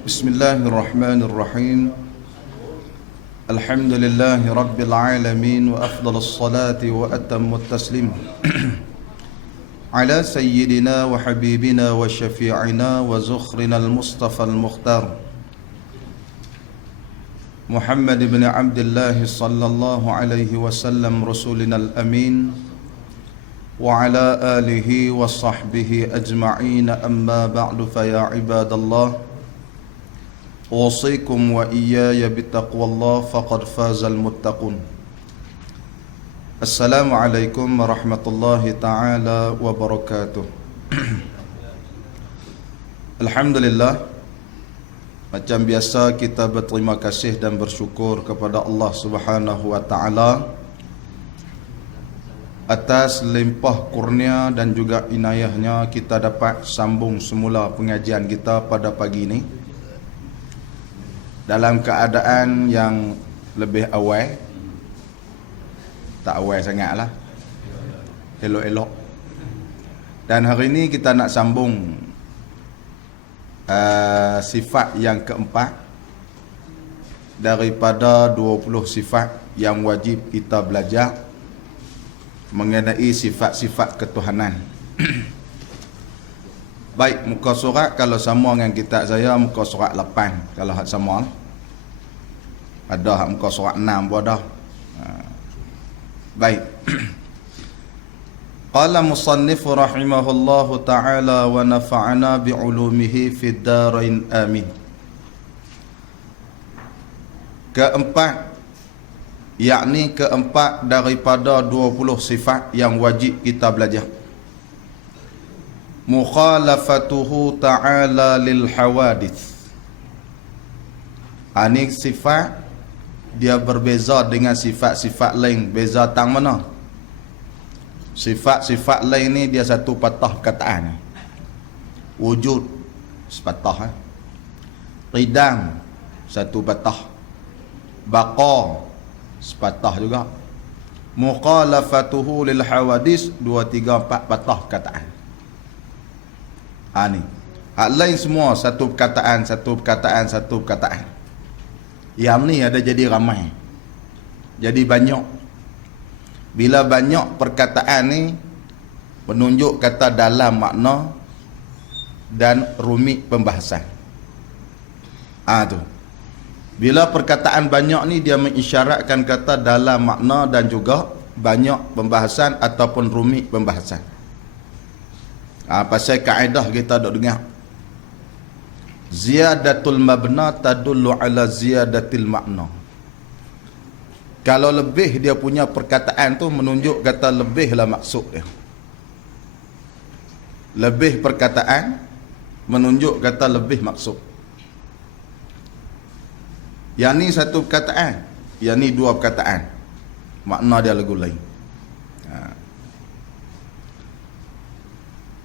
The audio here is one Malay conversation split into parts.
بسم الله الرحمن الرحيم. الحمد لله رب العالمين، وأفضل الصلاة وأتم التسليم على سيدنا وحبيبنا وشفيعنا وزخرنا المصطفى المختار محمد بن عبد الله صلى الله عليه وسلم رسولنا الأمين وعلى آله وصحبه أجمعين. أما بعد، فيا عباد الله، أوصيكم وإياي بتقوى الله فقد فاز المتقون. السلام عليكم ورحمة الله تعالى وبركاته. Alhamdulillah, macam biasa kita berterima kasih dan bersyukur kepada Allah Subhanahu wa taala atas limpah kurnia dan juga inayahnya kita dapat sambung semula pengajian kita pada pagi ini dalam keadaan yang lebih awal, tak awal sangatlah, elok-elok. Dan hari ini kita nak sambung sifat yang keempat daripada 20 sifat yang wajib kita belajar mengenai sifat-sifat ketuhanan. Baik, muka surat kalau sama dengan kitab saya, muka surat 8 kalau hak sama. Ada hak muka surat 6 pun ada. Baik. Qala musannif rahimahullahu ta'ala wa nafa'ana bi'ulumihi fid darain amin. Keempat, yakni keempat daripada 20 sifat yang wajib kita belajar. Mukhalafatuhu ta'ala lil hawadith. Ini sifat dia berbeza dengan sifat-sifat lain. Beza tang mana? Sifat-sifat lain ni dia satu patah perkataan. Wujud sepatah, qidam satu patah, baqa sepatah juga. Mukhalafatuhu lil hawadis 2, 3, 4 patah perkataan. Ni hak lain semua satu perkataan, satu perkataan, satu perkataan. Yang ni ada jadi ramai, jadi banyak. Bila banyak perkataan ni menunjuk kata dalam makna dan rumit pembahasan. Tu bila perkataan banyak ni dia mengisyaratkan kata dalam makna dan juga banyak pembahasan ataupun rumit pembahasan. Pasal kaedah kita dok dengar, ziyadatul mabna tadullu ala ziyadatil makna. Kalau lebih dia punya perkataan tu menunjuk kata lebihlah maksud dia. Lebih perkataan menunjuk kata lebih maksud. Yang ni satu perkataan, yang ni 2 perkataan, makna dia lagu lain.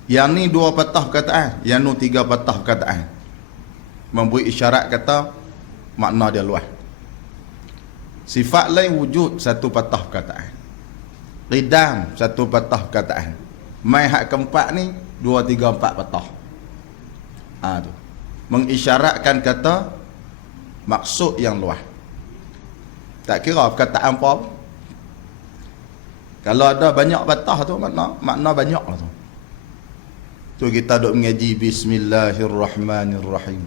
Yang ni 2 patah perkataan, yang ni 3 patah perkataan, memberi isyarat kata makna dia luas. Sifat lain wujud satu patah perkataan, qidam satu patah perkataan. Mai hak keempat ni 2, 3, 4 patah. Tu mengisyaratkan kata maksud yang luas. Tak kira perkataan apa. Kalau ada banyak patah tu makna banyak lah tu. Tu kita duk mengaji bismillahirrahmanirrahim.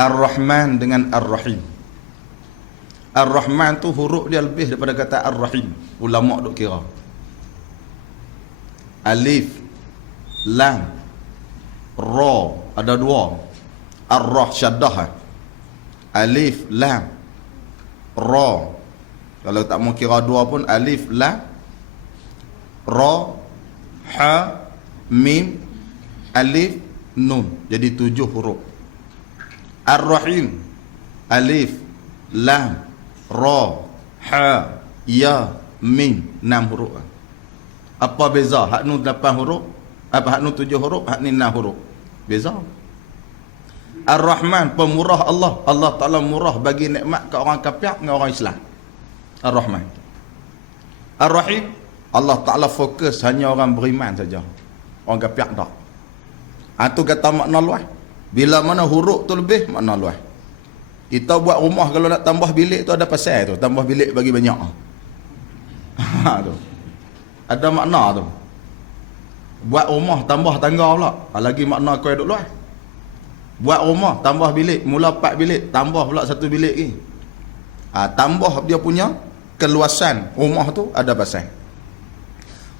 Ar-Rahman dengan Ar-Rahim. Ar-Rahman tu huruf dia lebih daripada kata Ar-Rahim. Ulama duk kira. Alif, lam, ra ada 2. Ar-Rah syaddah. Alif, lam, ra. Kalau tak mau kira 2 pun alif, lam, ra, ha, mim, alif, nun. Jadi 7 huruf. Ar-Rahim, alif, lam, ra, ha, ya, mim, 6 huruf. Apa beza? Hak nu 8 huruf, apa hak nu 7 huruf, hak ni 6 huruf. Beza. Ar-Rahman, pemurah Allah. Allah Ta'ala murah bagi nikmat ke orang kafir dengan orang Islam. Ar-Rahman. Ar-Rahim, Allah Ta'ala fokus hanya orang beriman saja. Orang kafir tak. Tu kata makna luas. Bila mana huruf tu lebih, makna luas. Kita buat rumah kalau nak tambah bilik tu ada pasal tu, tambah bilik bagi banyak. Tu. Ada makna tu. Buat rumah tambah tangga pula, lagi makna kau duduk luas. Buat rumah tambah bilik, mula 4 bilik, tambah pula 1 bilik lagi. Tambah dia punya keluasan rumah tu ada pasal.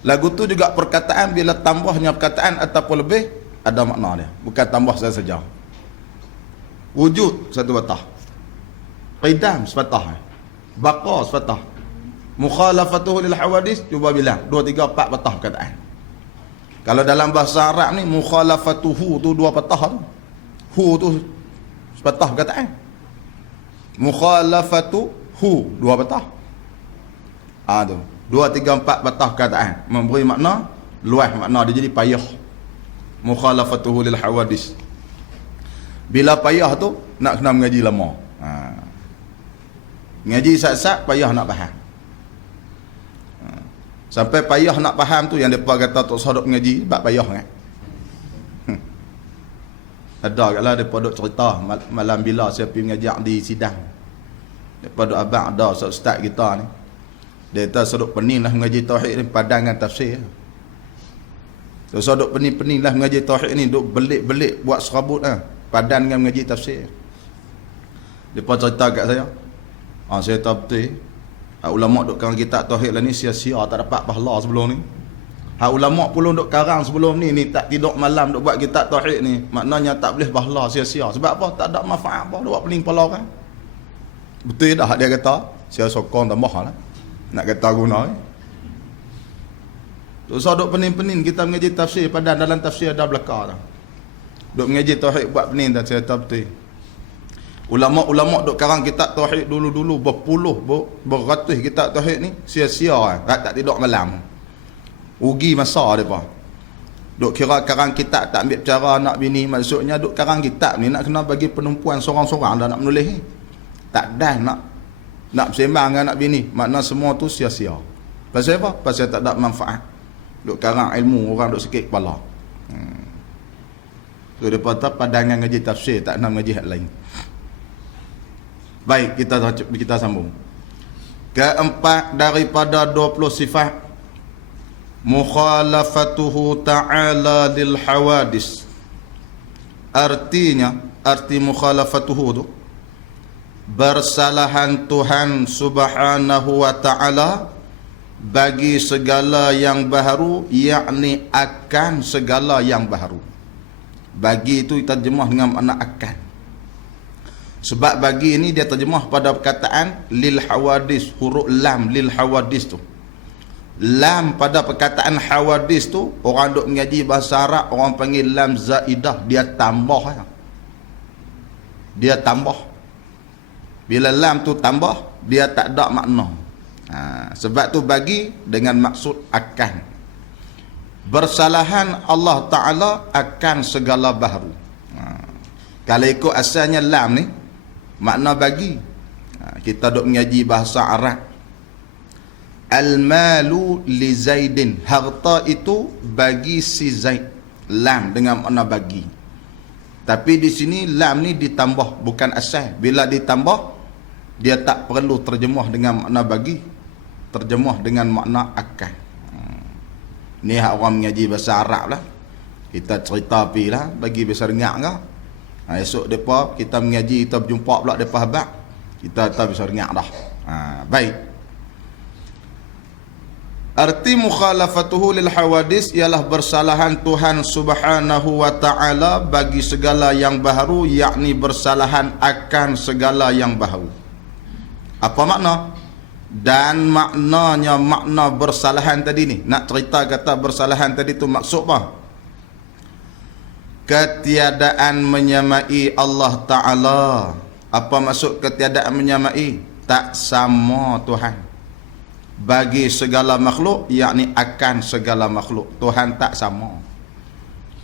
Lagu tu juga perkataan, bila tambahnya perkataan ataupun lebih, ada makna dia, bukan tambah saja. Wujud satu patah, qidam sepatah, baqa sepatah, mukhalafatuhu lil hawadis, cuba bilang 2, 3, 4 patah perkataan. Kalau dalam bahasa Arab ni mukhalafatuhu tu 2 patah tu, hu tu sepatah perkataan, mukhalafatuhu 2 patah. Tu 2, 3, 4 patah perkataan memberi makna luas, makna dia jadi payah. Mukhalafatuhu lil hawadis. Bila payah tu nak kena mengaji lama. Ngaji sat-sat payah nak faham. Sampai payah nak faham tu yang depa kata tak usah duk mengaji, bab payah kan. Ada kala depa duk cerita malam bila saya pergi mengajar di sidang. Depa duk abang ada ustaz kita ni. Dia kata seduk pening lah mengaji tauhid ni, padangan tafsir. So duk pening-pening lah mengaji tauhid ni, duk belik-belik buat serabut padan dengan mengaji tafsir. Depa cerita kat saya. Saya tahu betul. Ulama duk karang kitab tauhid lah ni sia-sia, tak dapat pahala sebelum ni. Ulama pula duk karang sebelum ni tak tidur malam duk buat kitab tauhid ni, maknanya tak boleh pahala, sia-sia. Sebab apa? Tak ada manfaat apa, duk buat pening kepala kan. Betul dah dia kata, saya sokong tambah lah. Nak kata guna so duk pening-pening kita mengaji tafsir, padahal dalam tafsir ada belakang dah. Duk mengaji tauhid buat pening dah, saya tahu betul. Ulama-ulama duk karang kitab tauhid dulu-dulu berpuluh beratus kitab tauhid ni sia-sia tak tidur malam. Rugi masa depa. Duk kira karang kitab tak ambil cara anak bini, maksudnya duk karang kitab ni nak kena bagi penumpuan seorang-seorang dah nak menulis ni. Tak dah nak bersembang dengan anak bini, makna semua tu sia-sia. Pasal apa? Pasal tak ada manfaat. Duk karang ilmu orang duk sikit kepala. So depa tak padangan ngaji tafsir, tak nak ngaji hak lain. Baik, kita sambung. Keempat daripada 20 sifat, mukhalafatuhu ta'ala lil hawadis. Arti mukhalafatuhu tu bersalahan Tuhan subhanahu wa ta'ala bagi segala yang baharu, yakni akan segala yang baharu. Bagi itu terjemah dengan makna akan. Sebab bagi ini dia terjemah pada perkataan lil hawadis, huruf lam lil hawadis tu. Lam pada perkataan hawadis tu, orang duk mengaji bahasa Arab orang panggil lam zaidah, dia tambah. Dia tambah. Bila lam tu tambah, dia tak ada makna. Sebab tu bagi dengan maksud akan. Bersalahan Allah Ta'ala akan segala baharu. Kalau ikut asalnya lam ni, makna bagi. Kita duk mengaji bahasa Arab. Al-malu li Zaidin. Harta itu bagi si Zaid. Lam dengan makna bagi. Tapi di sini lam ni ditambah, bukan asal. Bila ditambah, dia tak perlu terjemah dengan makna bagi, terjemah dengan makna akan. Ni hak orang mengaji bahasa Arab lah. Kita cerita pi lah, bagi bahasa dengar ke. Esok depa kita mengaji, kita berjumpa pula depa habaq, kita tak bisa dengar dah. Baik. Arti mukhalafatuhu lil hawadis ialah bersalahan Tuhan subhanahu wa ta'ala bagi segala yang baharu, yakni bersalahan akan segala yang baharu. Apa makna? Dan maknanya, makna bersalahan tadi ni, nak cerita kata bersalahan tadi tu maksud apa? Ketiadaan menyamai Allah Ta'ala. Apa maksud ketiadaan menyamai? Tak sama Tuhan bagi segala makhluk, yakni akan segala makhluk. Tuhan tak sama.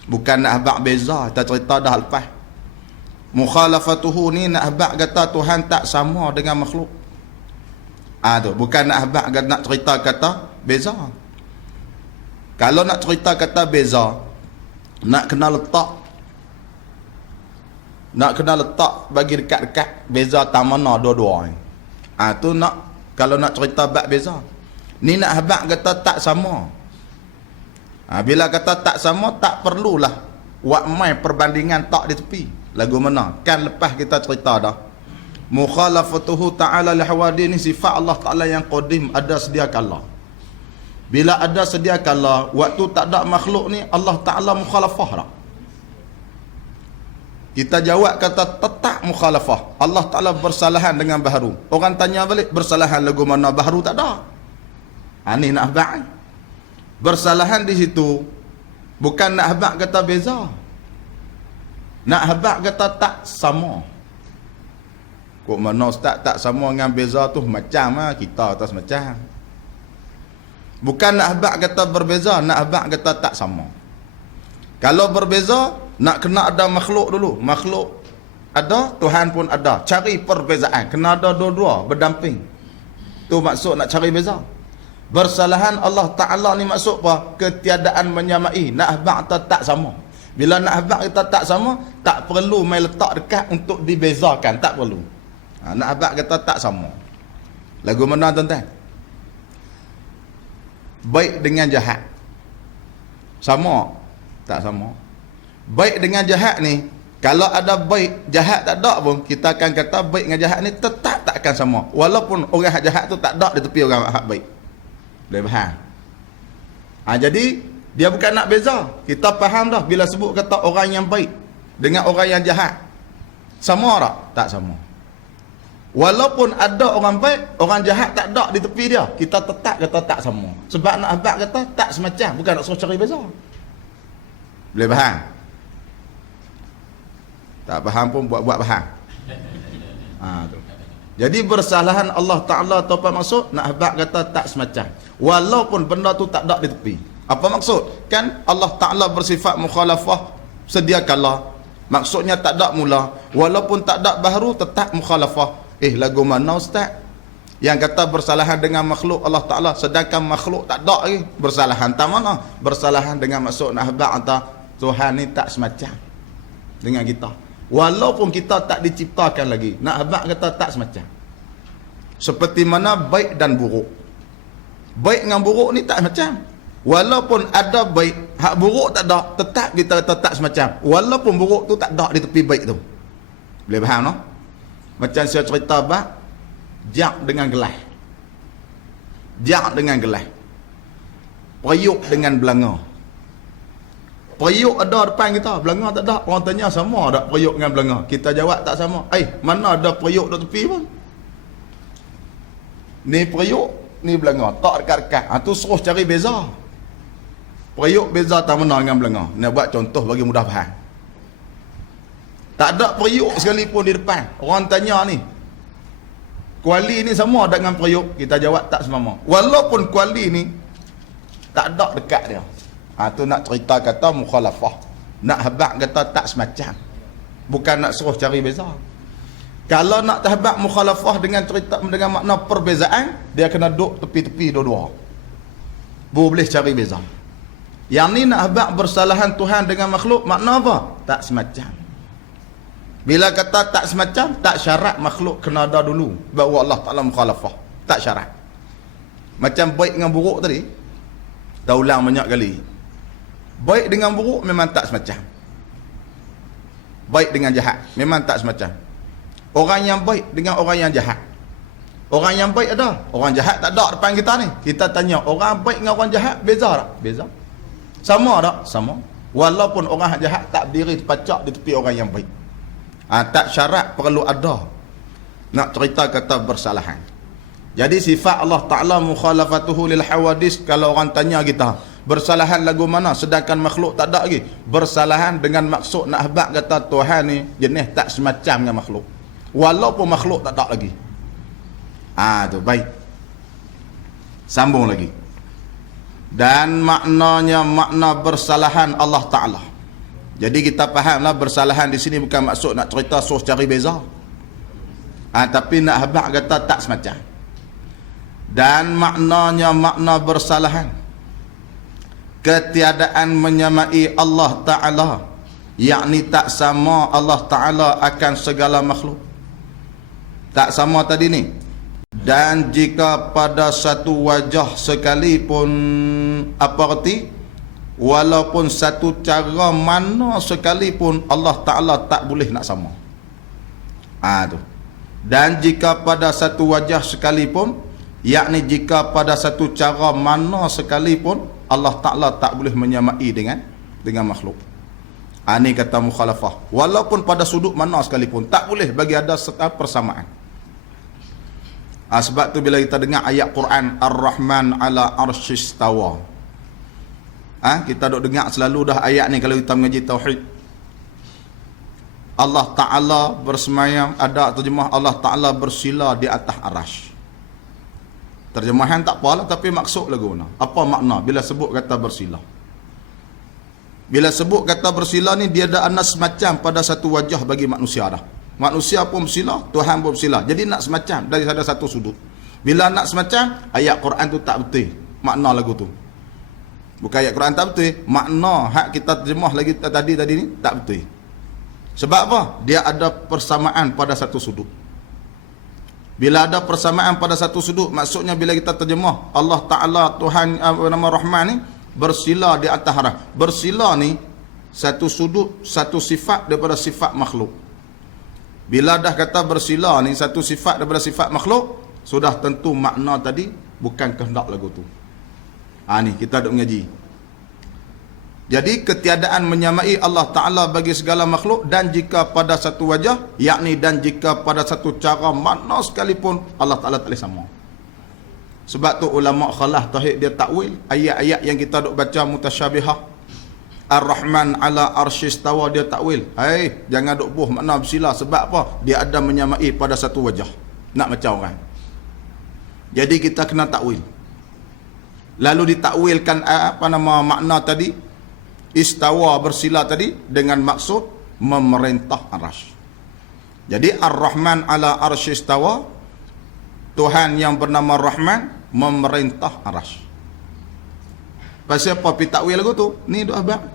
Bukan nak habaq beza, kita cerita dah lepas. Mukhalafatuhu ni nak habaq kata Tuhan tak sama dengan makhluk. Tu bukan nak habaq, nak cerita kata beza. Kalau nak cerita kata beza, nak kena letak Nak kena letak bagi dekat-dekat beza tak mana dua-dua ni. Tu nak kalau nak cerita bab beza. Ni nak habaq kata tak sama. Bila kata tak sama, tak perlulah buat mai perbandingan tak di tepi. Lagu mana? Kan lepas kita cerita dah. Mukhalafatuhu ta'ala lihawadi ni sifat Allah Ta'ala yang qadim, ada sedia kala. Bila ada sedia kala, waktu tak ada makhluk ni Allah Ta'ala mukhalafah dah. Kita jawab kata tetap mukhalafah. Allah Ta'ala bersalahan dengan baharu. Orang tanya balik, bersalahan lagu mana baharu tak ada. Ni nak habaq. Bersalahan di situ bukan nak habaq kata beza. Nak habaq kata tak sama. Kok mana ustaz tak sama dengan beza tu macam kita atas macam. Bukan nak habaq kata berbeza, nak habaq kata tak sama. Kalau berbeza, nak kena ada makhluk dulu. Makhluk ada, Tuhan pun ada. Cari perbezaan. Kena ada dua-dua berdamping. Tu maksud nak cari beza. Bersalahan Allah Ta'ala ni maksud apa? Ketiadaan menyamai. Nak habaq kata tak sama. Bila nak habaq kita tak sama, tak perlu main letak dekat untuk dibezakan. Tak perlu. Nak habaq kata tak sama. Lagu mana tuan-tuan? Baik dengan jahat sama? Tak sama. Baik dengan jahat ni, kalau ada baik, jahat tak ada pun, kita akan kata baik dengan jahat ni tetap tak akan sama. Walaupun orang jahat tu tak ada di tepi orang hak baik. Boleh faham? Jadi dia bukan nak beza. Kita faham dah bila sebut kata orang yang baik dengan orang yang jahat. Sama tak? Tak sama. Walaupun ada orang baik, orang jahat tak ada di tepi dia, kita tetap kata tak sama. Sebab nak habaq kata tak semacam, bukan nak suruh cari beza. Boleh faham? Tak faham pun buat faham. Tu. Jadi bersalahan Allah Ta'ala atau apa maksud? Nak habaq kata tak semacam. Walaupun benda tu tak ada di tepi. Apa maksud? Kan Allah Ta'ala bersifat mukhalafah sedia kala. Maksudnya tak ada mula. Walaupun tak ada baharu tetap mukhalafah. Lagu mana ustaz? Yang kata bersalahan dengan makhluk Allah Ta'ala, sedangkan makhluk tak ada lagi. Bersalahan tak mana? Bersalahan dengan maksud nak habaq kata Tuhan ni tak semacam dengan kita. Walaupun kita tak diciptakan lagi, nak habaq kata tak semacam. Seperti mana baik dan buruk. Baik dengan buruk ni tak semacam. Walaupun ada baik, hak buruk tak ada, tetap kita kata tak semacam. Walaupun buruk tu tak ada di tepi baik tu. Boleh faham no? Macam saya cerita bab jak dengan gelas. Jak dengan gelas. Periuk dengan belanga. Periuk ada depan kita, belanga tak ada. Orang tanya sama tak periuk dengan belanga? Kita jawab tak sama. Mana ada periuk di tepi pun. Ni periuk, ni belanga. Tak dekat-dekat. Tu suruh cari beza. Periuk beza tak mana dengan belanga. Nak buat contoh bagi mudah faham. Tak ada periuk sekalipun di depan. Orang tanya ni, kuali ni sama dengan periuk? Kita jawab tak sama. Walaupun kuali ni tak ada dekat dia. Tu nak cerita kata mukhalafah. Nak habaq kata tak semacam. Bukan nak suruh cari beza. Kalau nak habaq mukhalafah dengan cerita dengan makna perbezaan, dia kena duduk tepi-tepi dua-dua. Boleh cari beza. Yang ni nak habaq bersalahan Tuhan dengan makhluk, makna apa? Tak semacam. Bila kata tak semacam, tak syarat makhluk kena ada dulu bahawa Allah Ta'ala mukhalafah. Tak syarat. Macam baik dengan buruk tadi, dah ulang banyak kali. Baik dengan buruk memang tak semacam. Baik dengan jahat memang tak semacam. Orang yang baik dengan orang yang jahat. Orang yang baik ada, orang jahat tak ada depan kita ni. Kita tanya, orang baik dengan orang jahat beza tak? Beza. Sama tak? Sama. Walaupun orang jahat tak berdiri terpacak di tepi orang yang baik. Tak syarat perlu ada nak cerita kata bersalahan. Jadi sifat Allah Ta'ala mukhalafatuhu lil hawadis. Kalau orang tanya kita, bersalahan lagu mana sedangkan makhluk tak ada lagi? Bersalahan dengan maksud nak habaq kata Tuhan ni jenis tak semacam dengan makhluk, walaupun makhluk tak ada lagi. Tu baik. Sambung lagi. Dan maknanya makna bersalahan Allah Ta'ala. Jadi kita fahamlah bersalahan di sini bukan maksud nak cerita suruh cari beza. Tapi nak habaq kata tak semacam. Dan maknanya makna bersalahan, ketiadaan menyamai Allah Ta'ala yakni tak sama Allah Ta'ala akan segala makhluk. Tak sama tadi ni. Dan jika pada satu wajah sekalipun, apa arti? Walaupun satu cara mana sekalipun Allah Ta'ala tak boleh nak sama. Tu. Dan jika pada satu wajah sekalipun, yakni jika pada satu cara mana sekalipun Allah Ta'ala tak boleh menyamai dengan makhluk. Ini kata mukhalafah. Walaupun pada sudut mana sekalipun tak boleh bagi ada persamaan. Sebab tu bila kita dengar ayat Quran Ar-Rahman ala arsyistawa, kita duk dengar selalu dah ayat ni kalau kita mengaji tauhid. Allah Ta'ala bersemayam, ada terjemah Allah Ta'ala bersila di atas arasy. Terjemahan tak apalah, tapi maksud lagu mana? Apa makna bila sebut kata bersila? Bila sebut kata bersila ni, dia ada anas semacam pada satu wajah bagi manusia dah. Manusia pun bersila, Tuhan pun bersila. Jadi nak semacam dari satu sudut. Bila nak semacam, ayat Quran tu tak betul makna lagu tu. Bukan ayat Quran tak betul, makna hak kita terjemah lagi tadi ni tak betul. Sebab apa? Dia ada persamaan pada satu sudut. Bila ada persamaan pada satu sudut, maksudnya bila kita terjemah Allah Ta'ala Tuhan nama Rahman ni bersila di atas arasy. Bersila ni satu sudut, satu sifat daripada sifat makhluk. Bila dah kata bersila ni satu sifat daripada sifat makhluk, sudah tentu makna tadi bukan kehendak lagu tu. Ni kita duk mengaji. Jadi ketiadaan menyamai Allah Ta'ala bagi segala makhluk, dan jika pada satu wajah, yakni dan jika pada satu cara mana sekalipun Allah Ta'ala tak boleh sama. Sebab tu ulama khalah tauhid dia takwil ayat-ayat yang kita duk baca mutasyabihah. Ar-Rahman ala arsyistawa, dia takwil. Jangan duk buh makna bersila. Sebab apa? Dia ada menyamai pada satu wajah. Nak macam orang. Jadi kita kena takwil. Lalu ditakwilkan makna tadi, istawa bersila tadi, dengan maksud memerintah arasy. Jadi Ar-Rahman ala arsyistawa, Tuhan yang bernama Rahman memerintah arasy. Pasal apa pi takwil lagu tu? Ni doa abang.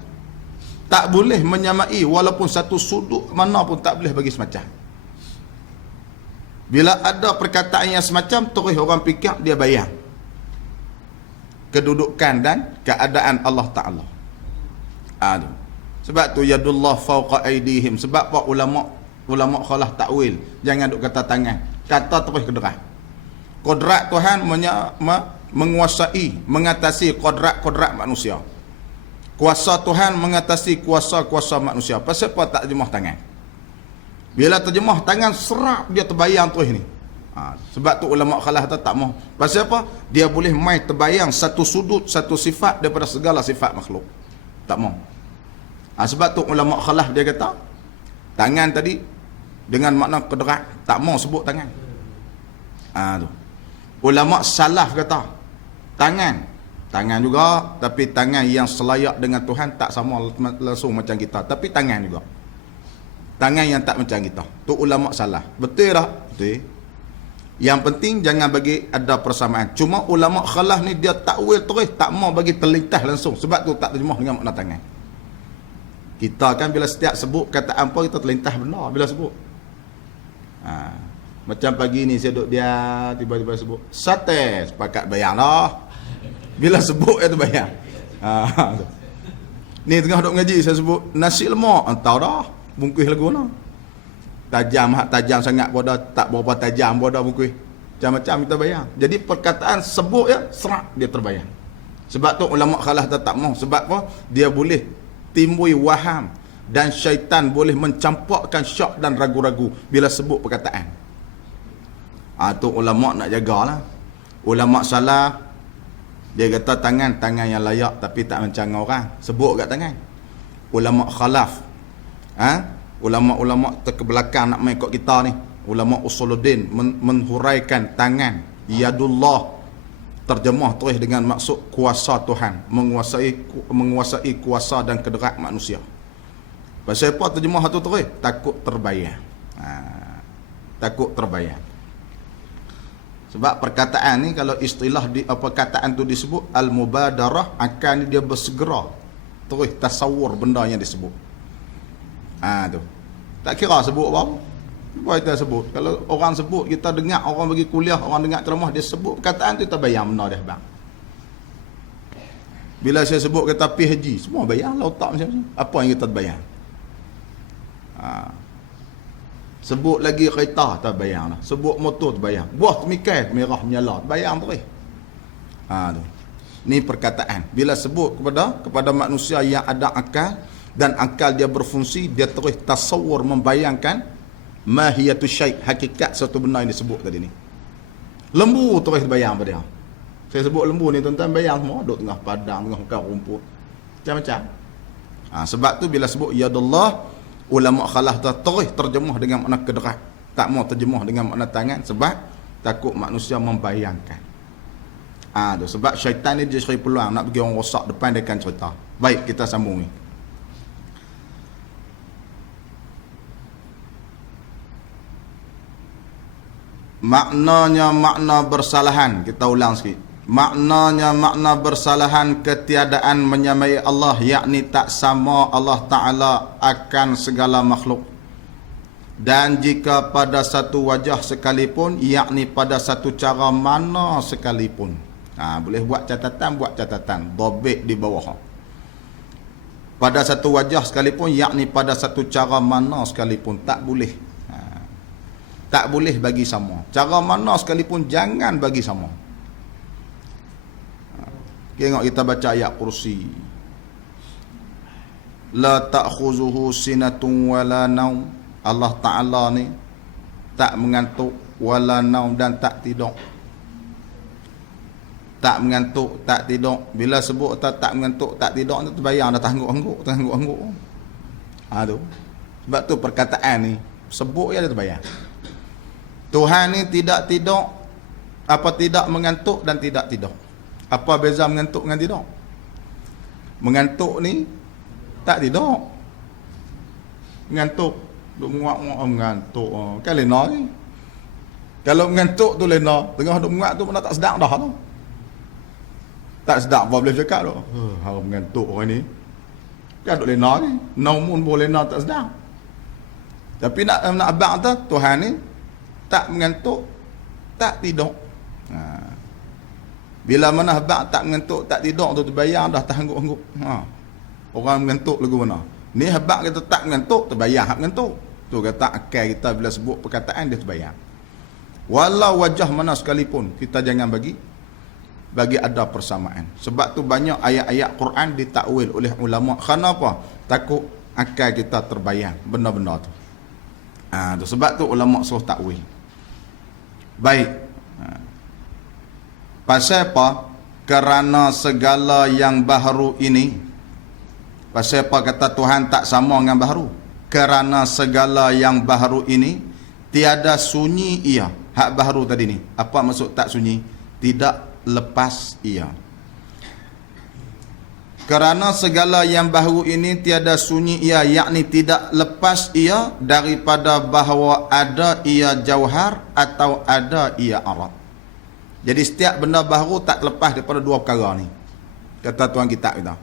Tak boleh menyamai, walaupun satu sudut mana pun tak boleh bagi semacam. Bila ada perkataan yang semacam, terus orang fikir dia bayang kedudukan dan keadaan Allah Ta'ala. Sebab tu yadullah fawqa aidihim. Sebab apa ulama khalah takwil, jangan duk kata tangan, kata terus kedera. Kodrat Tuhan menguasai, mengatasi kodrat manusia. Kuasa Tuhan mengatasi kuasa manusia. Pasal apa tak terjemah tangan? Bila terjemah tangan, serap dia terbayang terus ni. Sebab tu ulama khalah tak mau. Pasal apa? Dia boleh mai terbayang satu sudut, satu sifat daripada segala sifat makhluk. Tak mau. Sebab tu ulama khalah dia kata tangan tadi dengan makna kedera, tak mau sebut tangan. Tu. Ulama salaf kata tangan juga, tapi tangan yang selayak dengan Tuhan, tak sama langsung macam kita, tapi tangan juga. Tangan yang tak macam kita. Tu ulama salah. Betul tak? Betul. Yang penting jangan bagi ada persamaan. Cuma ulama khalah ni dia takwil terus, tak mau bagi terlintas langsung. Sebab tu tak terjemah dengan makna tangan. Kita kan bila setiap sebut kata apa, kita terlintas benar bila sebut. Macam pagi ni saya duduk dia, tiba-tiba sebut sate, sepakat bayang dah. Bila sebut itu bayang. Ni tengah duduk ngaji, saya sebut nasi lemak, tahu dah bungkus lagu mana. Tajam sangat bodoh, tak berapa tajam bodoh bungkus. Macam-macam kita bayang. Jadi perkataan sebut ya, serak dia terbayang. Sebab tu ulama khalah tak mau. Sebab apa? Dia boleh timbul waham, dan syaitan boleh mencampakkan syak dan ragu-ragu bila sebut perkataan. Tu ulama nak jagalah. Ulama salah, dia kata tangan yang layak, tapi tak macam orang. Sebut kat tangan. Ulama khalaf, ulama-ulama terkebelakang nak main kat kita ni, ulama usuluddin menhuraikan tangan yadullah, terjemah terus dengan maksud kuasa Tuhan, menguasai kuasa dan kedera manusia. Pasal apa terjemah tu terus? Takut terbayang. Takut terbayang. Sebab perkataan ni, kalau istilah perkataan tu disebut al-mubadarah, akan dia bersegera terus tasawur benda yang disebut. Tu. Tak kira sebut apa. Apa kita sebut? Kalau orang sebut, kita dengar orang bagi kuliah, orang dengar ceramah, dia sebut perkataan tu, kita bayar benar dah bang. Bila saya sebut kata pergi haji, semua bayar lah otak macam ni. Apa yang kita bayar? Sebut lagi kereta, tak bayar lah. Sebut motor, tak bayar. Buah temikai, merah menyala, bayar terus. Tu. Ni perkataan. Bila sebut kepada manusia yang ada akal, dan akal dia berfungsi, dia terus tasawur, membayangkan mahiyatu syai', hakikat satu benda yang disebut tadi ni. Lembu terus bayang pada dia. Saya sebut lembu ni tuan-tuan bayang semua duduk tengah padang, tengah makan rumput. Macam-macam. Sebab tu bila sebut yadullah, ulama khalah terus terjemah dengan makna kedekut. Tak mau terjemah dengan makna tangan sebab takut manusia membayangkan. Tu sebab syaitan ni dia cari peluang nak bagi orang rosak depan dia akan cerita. Baik, kita sambung ni. Maknanya makna bersalahan. Kita ulang sikit. Maknanya makna bersalahan ketiadaan menyamai Allah, yakni tak sama Allah Ta'ala akan segala makhluk. Dan jika pada satu wajah sekalipun, yakni pada satu cara mana sekalipun. Boleh buat catatan. Dobit di bawah. Pada satu wajah sekalipun, yakni pada satu cara mana sekalipun. Tak boleh. Tak boleh bagi sama. Cara mana sekalipun jangan bagi sama. Tengok kita baca ayat kursi. La ta'khuzuhu sinatun wala naum. Allah Ta'ala ni tak mengantuk wala naum, dan tak tidur. Tak mengantuk, tak tidur. Bila sebut tak mengantuk, tak tidur, tu terbayang dah tangguk-angguk. Tu. Sebab tu perkataan ni sebut ya dia terbayang. Tuhan ni tidak tidur, tidak mengantuk dan tidak tidur. Apa beza mengantuk dengan tidur? Mengantuk ni tak tidur. Mengantuk, duk muak-muak mengantuk. Kan lena ni. Kalau mengantuk tu lena, tengah duk muak tu mana tak sedap dah tu. Tak sedap apa boleh cakap tu. Harap mengantuk orang ni. Kan duk lena ni. Naumun boleh lena tak sedap. Tapi nak abang tu, Tuhan ni tak mengantuk, tak tidur. Bila mana habaq tak mengantuk, tak tidur tu terbayang dah terhangguk-hangguk. Orang mengantuk lagu mana? Ni habaq kita tak mengantuk, terbayang hak mengantuk. Tu kata akal kita bila sebut perkataan dia terbayang. Walau wajah mana sekalipun, kita jangan bagi ada persamaan. Sebab tu banyak ayat-ayat Quran ditakwil oleh ulama. Kenapa? Takut akal kita terbayang benda-benda tu. Tu sebab tu ulama suruh takwil. Baik. Pasal apa? Kerana segala yang baharu ini. Pasal apa kata Tuhan tak sama dengan baharu? Kerana segala yang baharu ini tiada sunyi ia. Hak baharu tadi ni. Apa maksud tak sunyi? Tidak lepas ia. Kerana segala yang baharu ini tiada sunyi ia, yakni tidak lepas ia daripada bahawa ada ia jauhar atau ada ia arat. Jadi setiap benda baharu tak lepas daripada dua perkara ni. Kata Tuhan kitab kita.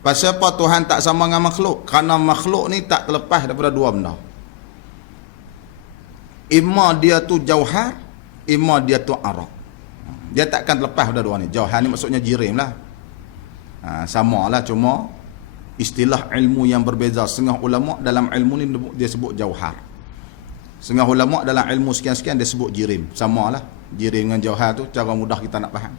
Pasal apa Tuhan tak sama dengan makhluk? Kerana makhluk ni tak terlepas daripada dua benda. Ima dia tu jauhar, ima dia tu arat. Dia takkan terlepas daripada dua ni. Jauhar ni maksudnya jirim lah. Sama lah, cuma istilah ilmu yang berbeza. Setengah ulama dalam ilmu ni dia sebut jauhar, setengah ulama dalam ilmu sekian-sekian dia sebut jirim. Sama lah, jirim dengan jauhar tu cara mudah kita nak faham.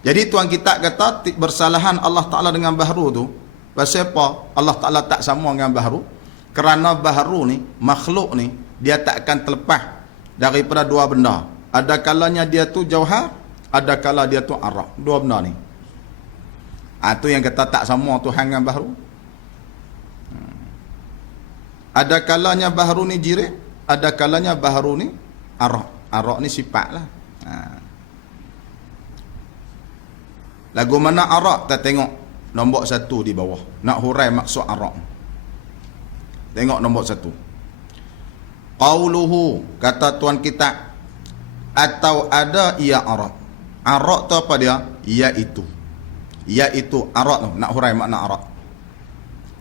Jadi tuan kita kata bersalahan Allah Ta'ala dengan baharu tu. Pasal apa Allah Ta'ala tak sama dengan baharu? Kerana baharu ni, makhluk ni, dia tak akan terlepas daripada dua benda. Ada kalanya dia tu jauhar, ada kala dia tu arak. Dua benda ni. Itu yang kata tak sama Tuhan dengan baharu. Ada kalanya baharu ni jirim, ada kalanya baharu ni arak. Arak ni sifat lah. Lagu mana arak, kita tengok nombor 1 di bawah. Nak hurai maksud arak. Tengok nombor 1. Qauluhu, kata tuan kita, atau ada ia arak. Arak tu apa dia? Iaitu arak tu, nak hurai makna arak.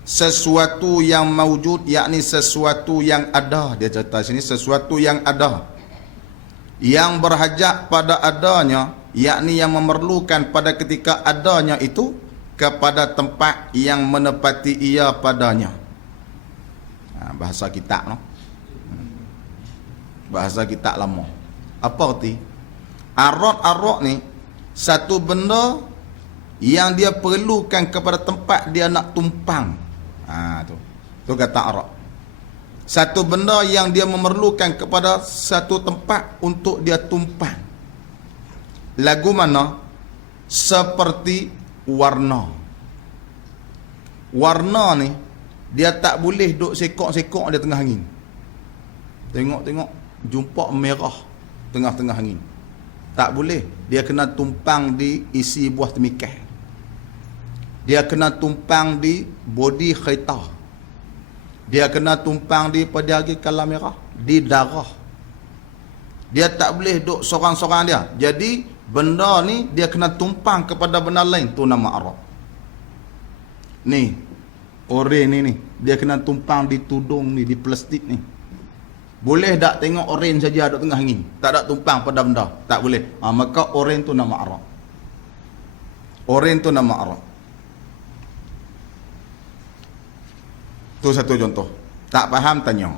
sesuatu yang mawjud, yakni sesuatu yang ada. Dia cerita sini sesuatu yang ada, yang berhajat pada adanya, yakni yang memerlukan pada ketika adanya itu, kepada tempat yang menepati ia padanya. Bahasa kitab no? Bahasa kitab lama. Apa arti? Arat ni satu benda yang dia perlukan kepada tempat dia nak tumpang. Tu kata arat. Satu benda yang dia memerlukan kepada satu tempat untuk dia tumpang. Lagu mana? Seperti warna. Warna ni dia tak boleh duk sekok-sekok dia tengah angin. Tengok-tengok jumpa merah tengah-tengah angin. Tak boleh. Dia kena tumpang di isi buah temikai. Dia kena tumpang di bodi kereta. Dia kena tumpang di pedagi kala merah, di darah. Dia tak boleh duk sorang-sorang dia. Jadi benda ni dia kena tumpang kepada benda lain. Tu nama arak. Ni oren ni dia kena tumpang di tudung ni, di plastik ni. Boleh tak tengok oren saja duk tengah angin, tak ada tumpang pada benda? Tak boleh. Maka oren tu nama arak. Oren tu nama arak. Tu satu contoh. Tak faham tanya.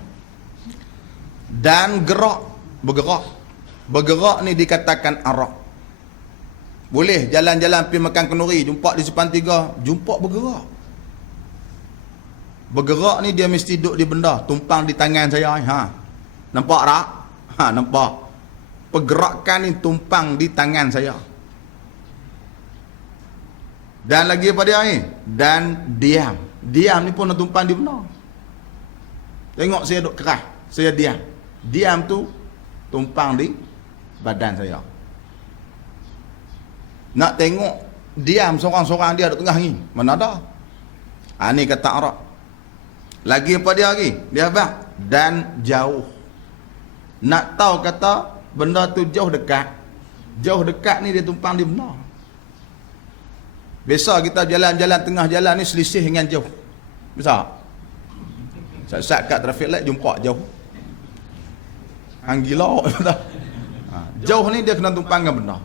Dan gerak, bergerak. Bergerak ni dikatakan arak. Boleh jalan-jalan pergi makan kenduri, jumpa di Sepan Tiga, jumpa bergerak. Bergerak ni dia mesti duduk di benda, tumpang di tangan saya. Nampak tak? Nampak. Pergerakan ni tumpang di tangan saya. Dan lagi apa dia ni? Dan diam. Diam ni pun nak tumpang di benda. Tengok saya duduk keras, saya diam. Diam tu tumpang di badan saya. Nak tengok diam seorang-seorang dia duduk tengah angin, mana ada? Ni kata Arab. Lagi apa dia lagi? Dia apa? Dan jauh. Nak tahu kata benda tu jauh dekat. Jauh dekat ni dia tumpang di benda. Biasa kita jalan-jalan tengah jalan ni selisih dengan jauh. Bisa? Sat-sat kat traffic light jumpa jauh. Hang gila. Jauh ni dia kena tumpang dengan benda.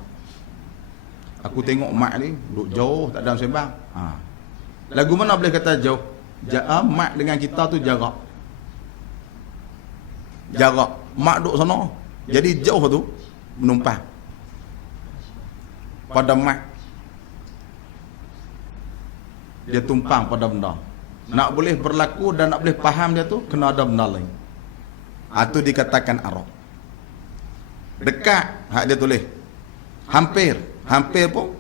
Aku tengok mak ni duduk jauh, tak ada sembang. Lagu mana boleh kata jauh? Mak dengan kita tu jarak. Jarak. Mak duduk sana. Jadi jauh tu menumpang pada mak. Dia tumpang pada benda. Nak boleh berlaku dan nak boleh faham dia tu, kena ada benda lain. Itu dikatakan arah. Dekat, hak dia tulis. Hampir. Hampir pun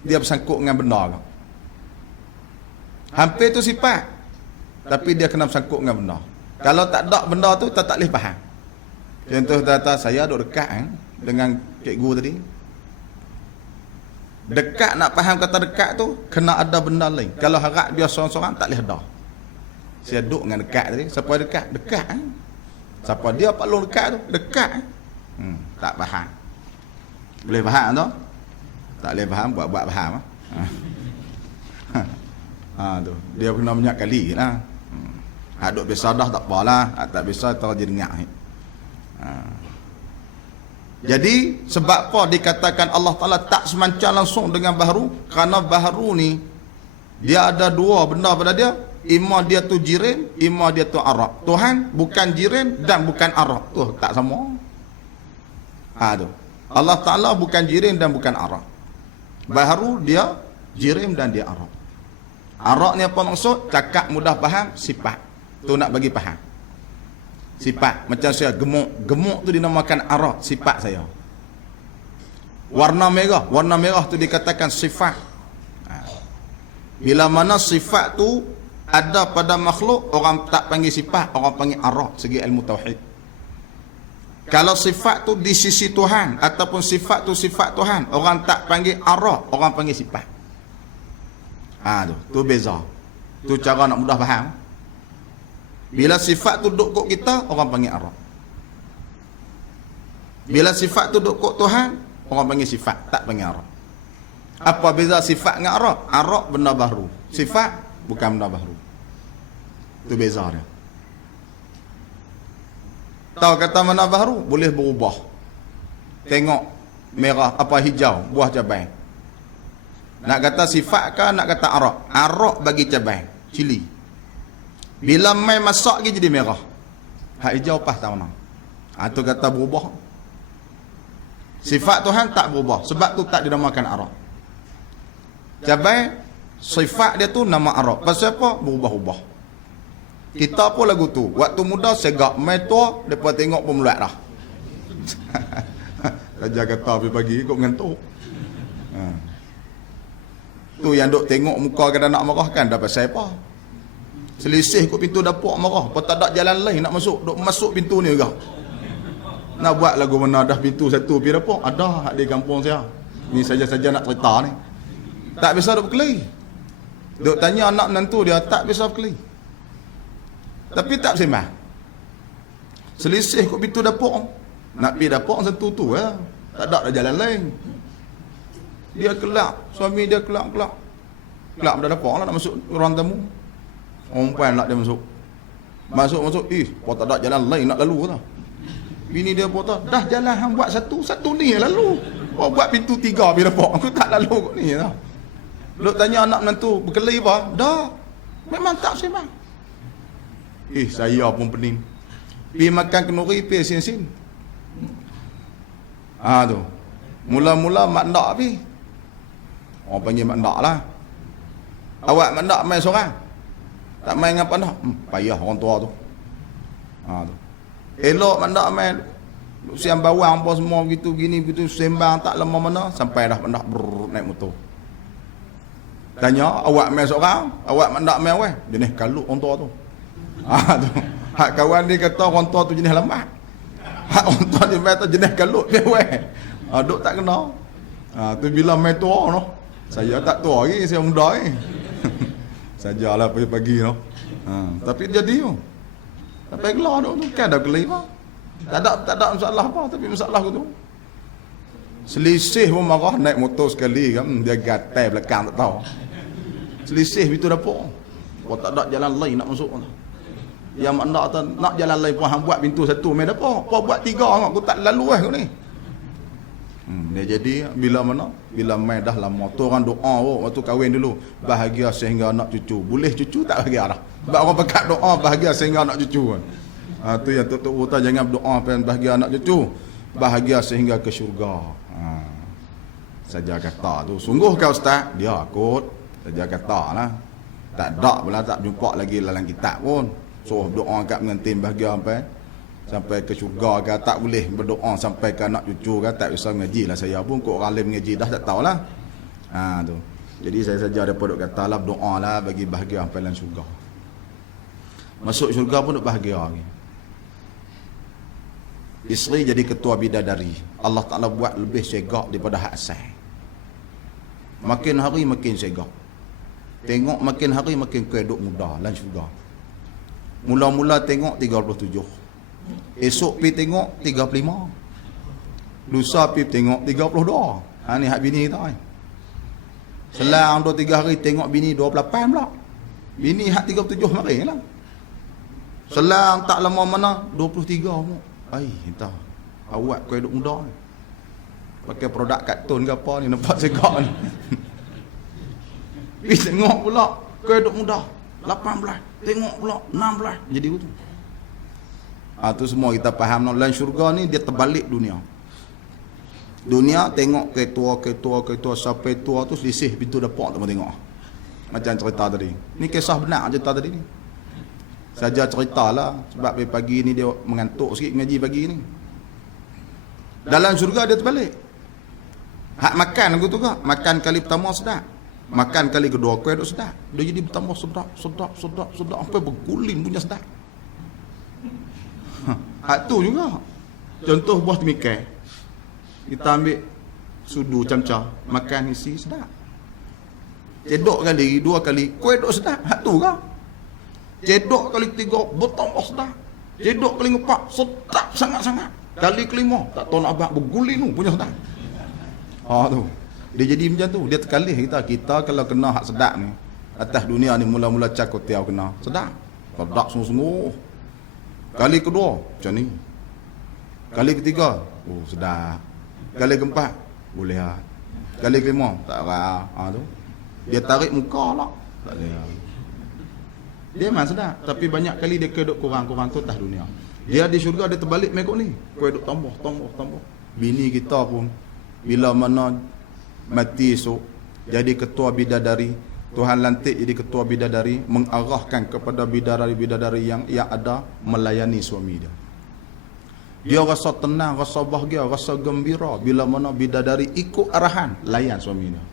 dia bersangkut dengan benda. Hampir tu sifat, tapi dia kena bersangkut dengan benda. Kalau tak ada benda tu, tak boleh faham. Contoh kata saya duduk dekat dengan cikgu tadi. Dekat, nak faham kata dekat tu kena ada benda lain. Kalau harap dia seorang-seorang tak boleh ada. Saya duduk dengan dekat tadi. Siapa dekat? Dekat. Siapa dia paling dekat tu? Dekat. Tak faham. Boleh faham tu? Tak boleh faham, buat-buat faham. Tu. Dia kena banyak kali lah. Duduk biasa dah tak apalah. Tak biasa tak jadi dengar. Jadi sebab apa dikatakan Allah Ta'ala tak semancar langsung dengan baharu? Kerana baharu ni dia ada dua benda pada dia. Ima dia tu jirin, ima dia tu arak. Tuhan bukan jirin dan bukan arak. Tu tak sama. Tu. Allah Ta'ala bukan jirin dan bukan arak. Baharu dia jirim dan dia arak. Arak ni apa maksud? Cakap mudah faham, sifat. Tu nak bagi faham. Sifat. Macam saya gemuk. Gemuk tu dinamakan arak, sifat saya. Warna merah. Warna merah tu dikatakan sifat. Bila mana sifat tu ada pada makhluk, orang tak panggil sifat, orang panggil arak segi ilmu tauhid. Kalau sifat tu di sisi Tuhan ataupun sifat tu sifat Tuhan, orang tak panggil arak, orang panggil sifat. Tu beza. Tu cara nak mudah faham. Bila sifat tu duduk kot kita, orang panggil arak. Bila sifat tu duduk kot Tuhan, orang panggil sifat, tak panggil arak. Apa beza sifat dengan arak? Arak benda baru. Sifat bukan benda baru. Itu beza dia. Tahu kata mana baru? Boleh berubah. Tengok merah apa hijau, buah cabai. Nak kata sifat ke nak kata arak? Arak bagi cabai, cili. Bila mai masak lagi jadi merah. Hak hijau pas tak mana. Itu kata berubah. Sifat Tuhan tak berubah. Sebab tu tak dinamakan arak. Cabai, sifat dia tu nama arak. Pasal apa? Berubah-ubah. Kita pun lagu tu. Waktu muda segak mai tua, depa tengok pun meluat dah. Raja kata pagi-pagi ikut mengantuk. Tu yang duk tengok muka kadang nak marah kan dah pasal apa? Selisih kat pintu dapur marah. Apa tak ada jalan lain nak masuk. Duk masuk pintu ni juga. Nak buat lagu mana dah pintu satu pergi dapur? Ada hak di kampung saya. Ni saja-saja nak cerita ni. Tak bisa duk berkelahi. Duk tanya anak menantu dia tak bisa berkelahi. Tapi tak sembah. Selisih kat pintu dapur. Nak pergi dapur satu tu ya. Tak ada jalan lain. Dia kelak, suami dia kelak. Kelak dah dapur lah nak masuk ruang tamu. Orang perempuan nak dia masuk. Masuk, apa tak ada jalan lain nak lalu tau. Bini dia pun tahu, dah jalan hang buat satu ni lalu. Oh buat pintu 3 pergi dapur. Aku tak lalu kot ni tau. Duk tanya anak menantu, berkelahi apa? Dah. Memang tak sembang. Saya pun pening. Pergi makan kenduri, pergi sin-sin. Tu. Mula-mula mak ndak pergi. Orang panggil mak ndak lah. Awak mak ndak main seorang. Tak main dengan apa ndak? Payah orang tua tu. Tu. Elok mak ndak main. Siang bawang apa semua begitu, begitu sembang tak lama mana. Sampai dah mak ndak naik motor. Tanya, awak main seorang? Awak mak ndak main weh? Jenis kalut orang tua tu. Tu. Hak kawan dia kata orang tua tu jenis lambat. Hak orang tua dia main tu jenis kalut dia weh. Duk tak kena. Tu bila main tua no. Saya tak tua lagi, saya muda ni. Sajalah pagi-pagi no. Tapi jadi tu. Sampai gelar tu kan ada kelih apa. Tak ada masalah apa, tapi masalah tu. Selisih pun marah naik motor sekali kan, dia gatai belakang tak tahu. Selisih itu dapur. Tak ada jalan lain nak masuk. Yang mak nak jalan lain pun hang buat pintu satu main dapur. Apa buat 3 aku tak lalu aku ni. Dia jadi bila mana? Bila main dah lama tu orang doa waktu kahwin dulu, bahagia sehingga anak cucu. Boleh cucu tak bahagia dah. Sebab orang pekat doa bahagia sehingga anak cucu kan. Tu yang Tok Uta jangan berdoa pengen bahagia anak cucu. Bahagia sehingga ke syurga. Saja kata tu. Sungguh kau ustaz? Dia akut. Saja kata lah. Tak ada pula tak jumpa lagi dalam kitab pun. So doa kat mengantin bahagia sampai ke syurga ke, tak boleh berdoa sampai ke anak cucu ke, tak usah ngaji lah saya pun, kok orang lain mengaji dah tak tahulah. Tu. Jadi saya saja dapat kata lah, berdoa lah bagi bahagia sampai dalam syurga. Masuk syurga pun duk bahagia lagi. Isteri jadi ketua bidadari. Allah Ta'ala buat lebih segak daripada hak asal. Makin hari makin segak. Tengok makin hari makin keduk muda dalam syurga. Mula-mula tengok 37. Esok pergi tengok 35. Lusa pergi tengok 32. Ni hak bini kita ni. Selang 2-3 hari tengok bini 28 pula. Bini hak 37 mari lah. Selang tak lama mana 23 pun. Entah. Awak kau hidup muda ni. Pakai produk kartun ke apa ni, nampak segak ni. Pergi tengok pula kau hidup muda 18. Tengok pula 16. Jadi begitu. Tu semua kita faham. Dalam syurga ni dia terbalik dunia. Dunia tengok ketua sampai tua tu selisih pintu dapur tu tengok. Macam cerita tadi. Ni kisah benar cerita tadi ni. Saja ceritalah sebab pagi ni dia mengantuk sikit ngaji pagi ni. Dalam syurga dia terbalik. Hak makan aku tu kak. Makan kali pertama sedap. Makan kali kedua kau duk sedap. Dia jadi bertambah sedap sampai berguling punya sedap. Hak tu juga. Contoh buah temikai. Kita ambil sudu camca, makan isi sedap. Cedok kali, 2 kali, kau duk sedap. Hak tu ke? Cedok kali 3, bertambah sedap. Cedok kali 4, sedap sangat-sangat. Kali kelima, tak tahu nak abang berguling tu punya sedap. Tu. Dia jadi macam tu. Dia terkalih kita kalau kena hak sedap ni. atas dunia ni mula-mula cakap tiaw kena. Sedap. Pedak sungguh-sungguh. Kali kedua, macam ni. Kali ketiga, oh sedap. Kali keempat, boleh lah. Kali kelima, tak arah. Tu. Dia tarik muka lah. Tak boleh. Dia memang sedap. Tapi banyak kali dia keduk kurang-kurang tu atas dunia. Dia di syurga dia terbalik mekok ni. Kau duk tambah. Bini kita pun bila mana mati esok jadi ketua bidadari, Tuhan lantik jadi ketua bidadari, mengarahkan kepada bidadari-bidadari yang ada melayani suami dia. Dia rasa tenang, rasa bahagia, rasa gembira bila mana bidadari ikut arahan layan suami dia.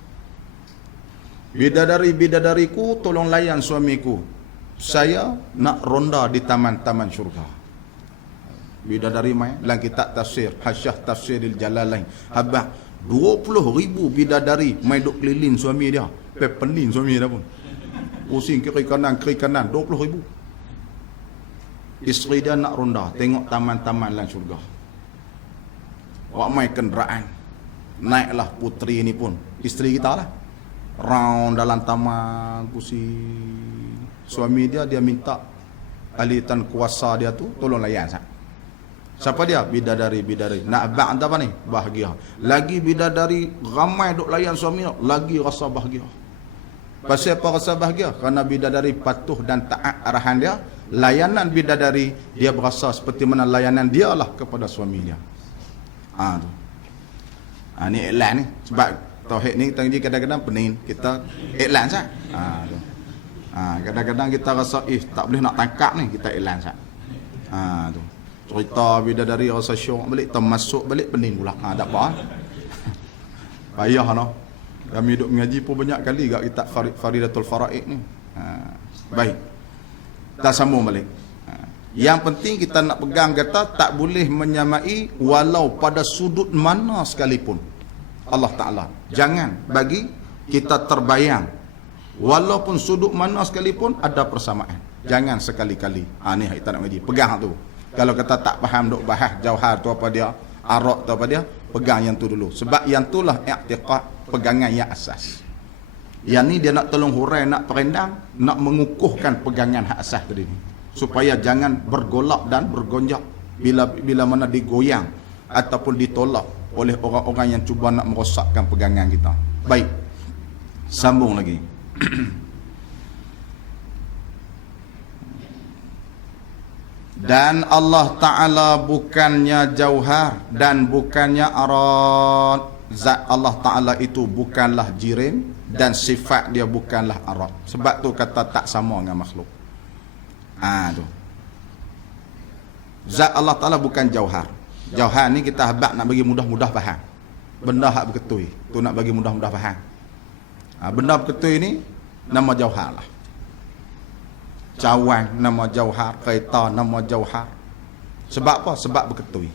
Bidadari-bidadariku tolong layan suamiku. Saya nak ronda di taman-taman syurga. Bidadari mai dalam kitab tafsir Hasyah Tafsiril Jalalain. Habaq 20,000 bidadari mai duk keliling suami dia. Pening suami dia pun. Pusing kiri kanan 20,000. Isteri dia nak ronda tengok taman-taman dalam syurga. Wak mai kenderaan. Naiklah puteri ni pun, isteri kita lah. Round dalam taman pusing. Suami dia minta ahli tan kuasa dia tu tolong layan sat. Siapa dia? Bidadari. Nak abang apa ni? Bahagia. Lagi bidadari ramai duk layan suami dia, lagi rasa bahagia. Pasal apa rasa bahagia? Kerana bidadari patuh dan taat arahan dia. Layanan bidadari dia berasa seperti mana layanan dia lah kepada suami dia. Tu. Ni iklan ni. Sebab tauhid ni kadang-kadang pening kita iklan sat. Tu. Kadang-kadang kita rasa tak boleh nak tangkap ni, kita iklan sat. Tu. Cerita bidadari rasa syok balik, termasuk balik pening pula. Tak apa. Payah no. Kami duduk mengaji pun banyak kali kat kitab Faridatul Faraid ni. Baik. Kita sambung balik. Yang penting kita nak pegang kata tak boleh menyamai walau pada sudut mana sekalipun. Allah Ta'ala. Jangan bagi kita terbayang. Walaupun sudut mana sekalipun ada persamaan. Jangan sekali-kali. Ni kita nak mengaji. Pegang tu. Kalau kata tak faham duk bahas jauhar tu apa dia, arak tu apa dia, pegang yang tu dulu. Sebab yang itulah i'tiqad, pegangan yang asas. Yang ni dia nak tolong hurai, nak perendang, nak mengukuhkan pegangan hak asas tadi ni. Supaya jangan bergolak dan bergonjak bila mana digoyang ataupun ditolak oleh orang-orang yang cuba nak merosakkan pegangan kita. Baik. Sambung lagi. Dan Allah Ta'ala bukannya jauhar dan bukannya arad. Zat Allah Ta'ala itu bukanlah jirim dan sifat dia bukanlah arad. Sebab tu kata tak sama dengan makhluk. Tu. Zat Allah Ta'ala bukan jauhar. Jauhar ni kita habaq nak bagi mudah-mudah faham. Benda hak berketui. Tu nak bagi mudah-mudah faham. Benda berketui ni nama jauhar lah. Cawan nama jauhar, kereta nama jauhar. Sebab apa? Sebab berketui.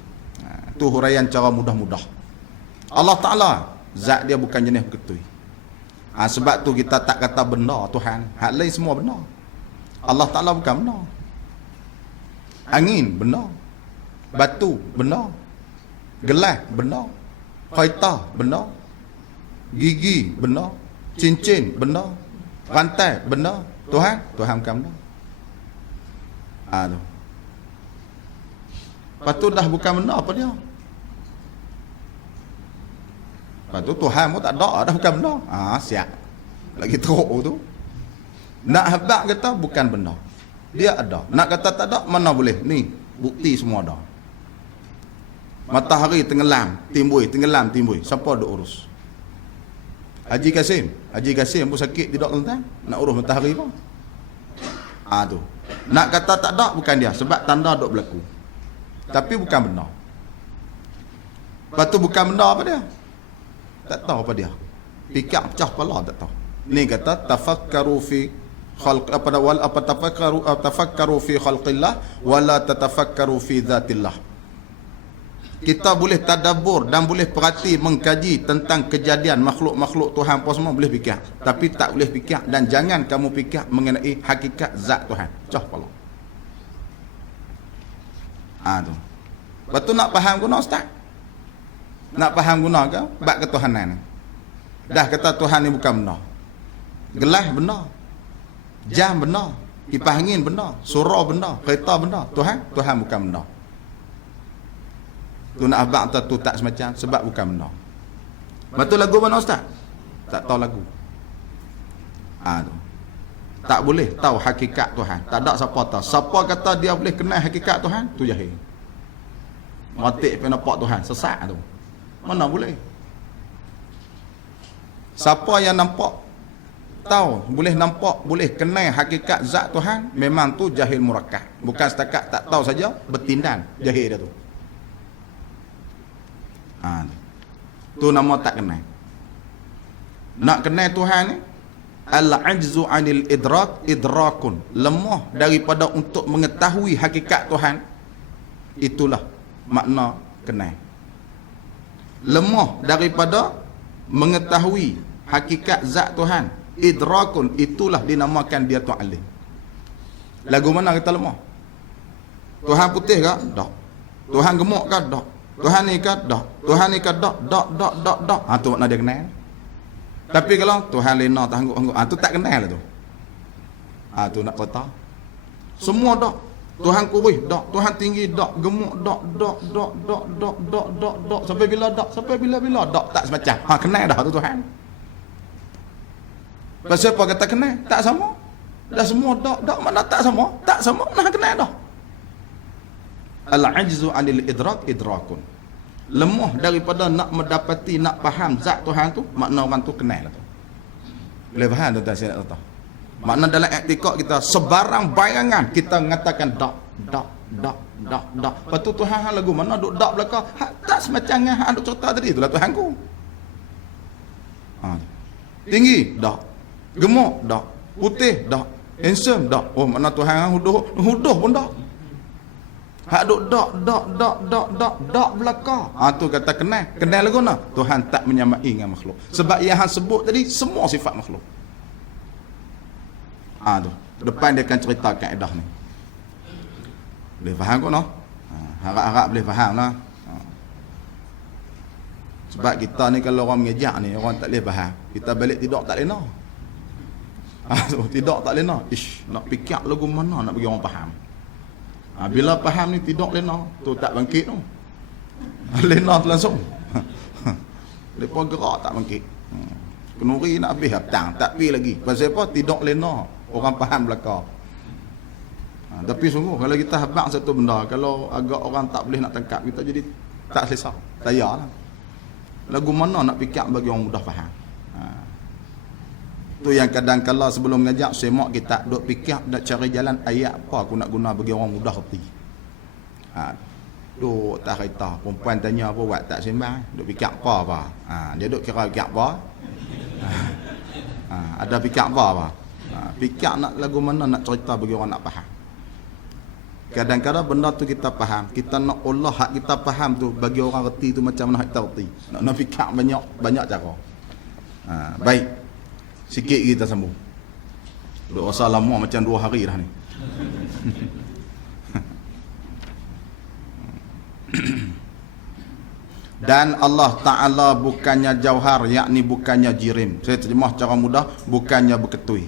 Tu huraian cara mudah-mudah. Allah Ta'ala zat dia bukan jenis berketui. Sebab tu kita tak kata benda Tuhan. Hak lain semua benda. Allah Ta'ala bukan benda. Angin benda. Batu benda. Gelas benda. Kereta benda. Gigi benda. Cincin benda. Rantai benda. Tuhan bukan benda. Tu. Lepas tu dah bukan benda apa dia? Lepas tu Tuhan pun tak ada, dah bukan benda. Siap. Lagi teruk tu. Nak habaq kata bukan benda. Dia ada. Nak kata tak ada, mana boleh. Ni, bukti semua ada. Matahari tenggelam, timbul. Siapa duk urus? Haji Kasim pun sakit tidak lentang. Nak urus matahari pun. Tu. Nak kata tak ada, bukan dia. Sebab tanda duk berlaku. Tapi bukan benda. Lepas tu bukan benda apa dia? Tak tahu apa dia. Fikir pecah kepala tak tahu. Ni kata tafakkaru fi khalq tafakkaru fi khalqillah wala tatafakkaru fi dzatillah. Kita boleh tadabbur dan boleh perhati mengkaji tentang kejadian makhluk-makhluk Tuhan apa semua boleh fikir, tapi tak boleh fikir dan jangan kamu fikir mengenai hakikat zat Tuhan. Pecah kepala. Tu. Lepas tu nak faham guna ustaz. Nak faham guna ke bab ketuhanan ni. Dah kata Tuhan ni bukan benda. Gelas benda. Jam benar, kipas angin benar, surau benar, kereta benar. Tuhan bukan benar. Tu nak abang tu tak semacam sebab bukan benar. Betul lagu mana ustaz? Tak tahu lagu. Tu. Tak boleh tahu hakikat Tuhan. Tak ada siapa tahu. Siapa kata dia boleh kenal hakikat Tuhan, tu jahil. Matik pergi nampak Tuhan, sesat tu. Mana boleh? Siapa yang nampak, tahu, boleh nampak, boleh kenal hakikat zat Tuhan, memang tu jahil murakkab. Bukan setakat tak tahu saja, bertindan. Jahil dia tu. Tu nama tak kenal. Nak kenal Tuhan ni, al-ajzu anil idrakun, lemah daripada untuk mengetahui hakikat Tuhan. Itulah makna kenal. Lemah daripada mengetahui hakikat zat Tuhan, idrakun, itulah dinamakan dia tu alim. Lagu mana kita lemah? Tuhan putih ke? Tak. Tuhan gemuk ke? Tak. Tuhan ni ke? Tak. Tuhan ni ke? Tak. Tu makna dia kenal. Tapi kalau Tuhan lena tangguk-tangguk, tu tak kenal lah tu. Tu nak kata. Semua dak. Tuhan kurus dak, Tuhan tinggi dak, gemuk dak. Sampai bila dak? Sampai bila dak tak semacam. Kenal dah tu Tuhan. Pasal apa kata kenal? Tak sama. Dah semua dak mana tak sama? Tak sama, nah kenal dah. Al-ajzu 'anil idrakun. Lemah daripada nak mendapati, nak faham zat Tuhan tu, makna orang tu kenal lah tu. Boleh faham tuan-tuan saya nak kata? Makna dalam i'tikad kita, sebarang bayangan kita mengatakan dak. Lepas tu Tuhan lagu mana duk dak belakang? Tak semacam yang duk cerita tadi, itulah Tuhan ku. Tinggi dak. Gemuk dak. Putih dak. Handsome dak. Oh, makna Tuhan huduh pun dak. Hak duk dak belakang. Tu kata kenal lagu nah. Tuhan tak menyamai dengan makhluk. Sebab yang hang sebut tadi semua sifat makhluk. Tu. Depan dia akan cerita kaedah ni. Boleh faham kau noh? Harap-harap boleh faham lah. Sebab kita ni kalau orang mengejak ni, orang tak boleh faham. Kita balik tidur tak lena. Tidur tak lena. Nak fikir lagu mana nak bagi orang faham. Bila faham ni tidur lena, tu tak bangkit tu. Lena tu langsung. Lepas gerak tak bangkit. Kenuri nak habis petang, tak pergi lagi. Pasal apa? Tidur lena. Orang faham belakang. Tapi sungguh kalau kita habaq satu benda, kalau agak orang tak boleh nak tangkap, kita jadi tak selesa. Tayalah. Lagu mana nak fikir bagi orang mudah faham. Tu yang kadang-kala sebelum ngajak semak kita duk fikir nak cari jalan ayat apa aku nak guna bagi orang mudah reti. Duk tak kereta, perempuan tanya apa buat tak sembang, duk fikir apa. Dia duk kira fikir apa. Ada fikir apa. Fikir nak lagu mana nak cerita bagi orang nak faham. Kadang-kadang benda tu kita faham, kita nak olah hak kita faham tu bagi orang reti tu macam mana kita reti. Nak fikir banyak cara. Baik. Sikit kita sambung. Duk rasa lama macam 2 hari dah ni. Dan Allah Ta'ala bukannya jauhar, yakni bukannya jirim. Saya terjemah cara mudah, bukannya berketui.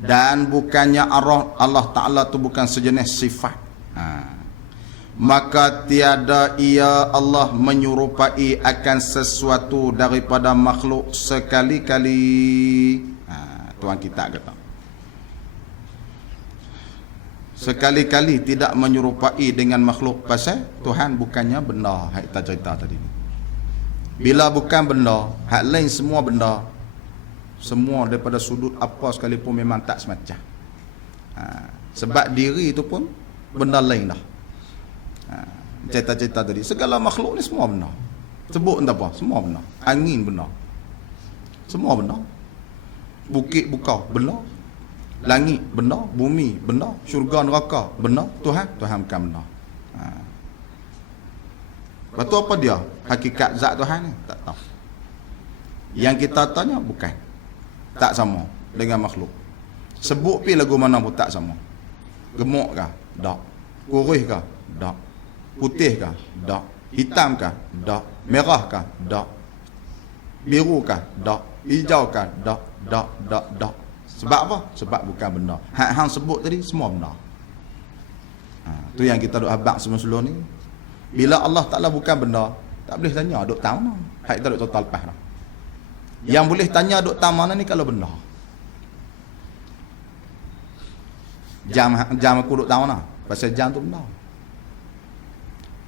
Dan bukannya arah, Allah Ta'ala tu bukan sejenis sifat. Maka tiada ia Allah menyerupai akan sesuatu daripada makhluk sekali-kali. Tuan kita kata sekali-kali tidak menyerupai dengan makhluk. Pasal Tuhan bukannya benda. Kita cerita tadi. Bila bukan benda, hak lain semua benda, semua daripada sudut apa sekalipun memang tak semacam. Sebab diri itu pun benda lain dah. Cerita-cerita tadi, segala makhluk ni semua benda. Sebut entah apa, semua benda. Angin benda, semua benda. Bukit bukau benda, langit benda, bumi benda, syurga neraka benda. Tuhan bukan benda. Lepas tu apa dia hakikat zat Tuhan ni? Tak tahu. Yang kita tanya bukan, tak sama dengan makhluk. Sebut pi lagu mana pun tak sama. Gemuk kah? Tak. Kurus kah? Tak. Putih kah? Tak. Hitam kah? Tak. Merah kah? Tak. Biru kah? Tak. Hijau kah? Tak. Sebab apa? Sebab bukan benda. Hang sebut tadi semua benda. Tu yang kita duk habaq sebelum ni. Bila Allah Taala bukan benda, tak boleh tanya duk tahu mana. Hak kita duk total lepas dah. Yang boleh tanya duk tahu mana ni kalau benda. Jam aku duk tahu mana? Pasal jam tu benda.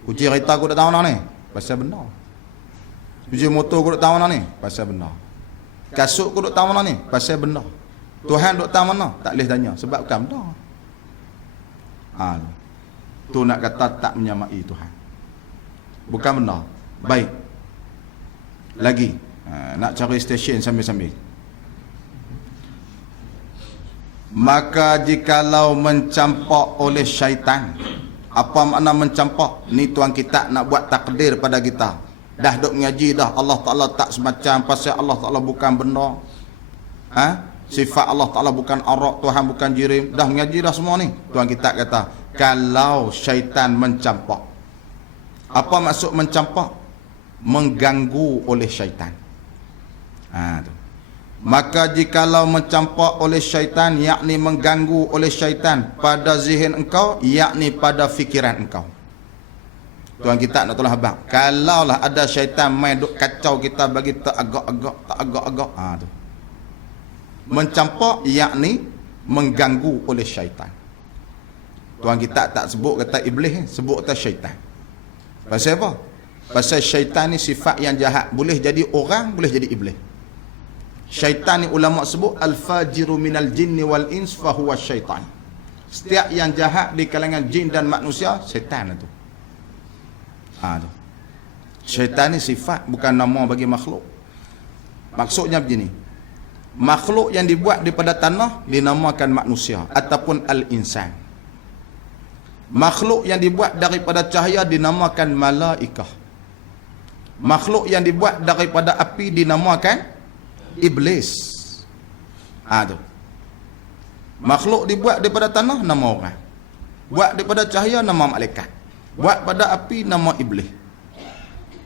Kunci kereta aku duk tahu mana ni? Pasal benda. Kunci motor aku duk tahu mana ni? Pasal benda. Kasut aku duk tahu mana ni? Pasal benda. Tuhan duk tahu mana? Tak boleh tanya sebab bukan benda. Tu nak kata tak menyamai Tuhan. Bukan benda. Baik. Lagi. Nak cari stesen sambil-sambil. Maka jikalau mencampak oleh syaitan. Apa makna mencampak? Ni tuan kita nak buat takdir pada kita. Dah duk ngaji dah. Allah Ta'ala tak semacam. Pasal Allah Ta'ala bukan benda. Sifat Allah Ta'ala bukan arak. Tuhan bukan jirim. Dah ngaji dah semua ni. Tuan kita kata. Kalau syaitan mencampak. Apa maksud mencampak? Mengganggu oleh syaitan. Tu. Maka jikalau mencampak oleh syaitan, yakni mengganggu oleh syaitan pada zihin engkau, yakni pada fikiran engkau. Tuan kita nak tolong abang. Kalaulah ada syaitan main duk kacau kita bagi tak agak-agak. Tu. Mencampak yakni mengganggu oleh syaitan. Tuan kita tak sebut kata iblis, sebut kata syaitan. Pasal apa? Pasal syaitan ni sifat yang jahat. Boleh jadi orang, boleh jadi iblis. Syaitan ni ulama sebut al-fajiru minal jinni wal ins fahuwa syaitan. Setiap yang jahat di kalangan jin dan manusia, syaitan itu. Tu. Syaitan ni sifat, bukan nama bagi makhluk. Maksudnya begini. Makhluk yang dibuat daripada tanah dinamakan manusia ataupun al-insan. Makhluk yang dibuat daripada cahaya dinamakan malaikah. Makhluk yang dibuat daripada api dinamakan iblis. Tu. Makhluk dibuat daripada tanah nama orang. Buat daripada cahaya nama malaikat. Buat pada api nama iblis.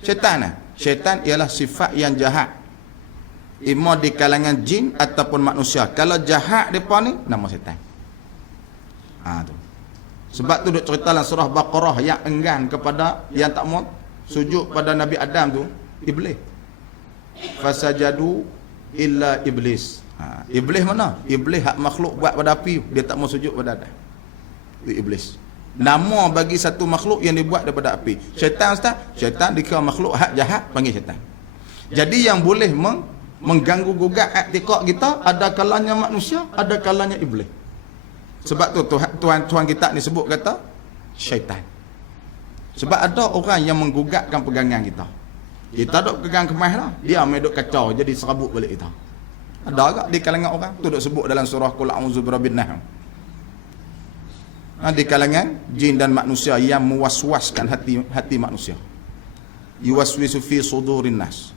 Syaitan. Syaitan ialah sifat yang jahat. Ima di kalangan jin ataupun manusia. Kalau jahat depa ni nama syaitan. Tu. Sebab tu duk cerita dalam surah Baqarah yang enggan kepada yang tak mau sujud pada Nabi Adam tu iblis. Fasajadu illa iblis. Iblis mana? Iblis hak makhluk buat pada api, dia tak mau sujud pada Adam. Itu iblis. Nama bagi satu makhluk yang dibuat daripada api. Syaitan ustaz, syaitan dikira makhluk hak jahat panggil syaitan. Jadi yang boleh mengganggu gugat i'tiqad kita ada kalanya manusia, ada kalanya iblis. Sebab tu Tuhan kita ni sebut kata syaitan. Sebab ada orang yang menggugatkan pegangan kita. Kita duk pegang kemas lah, dia main duk kacau jadi serabut balik kita. Ada agak di kalangan orang tu duk sebut dalam surah Qul a'udzu birabbin nas. Di kalangan jin dan manusia yang mewaswaskan hati manusia. Yuwaswisu fi sudurin nas.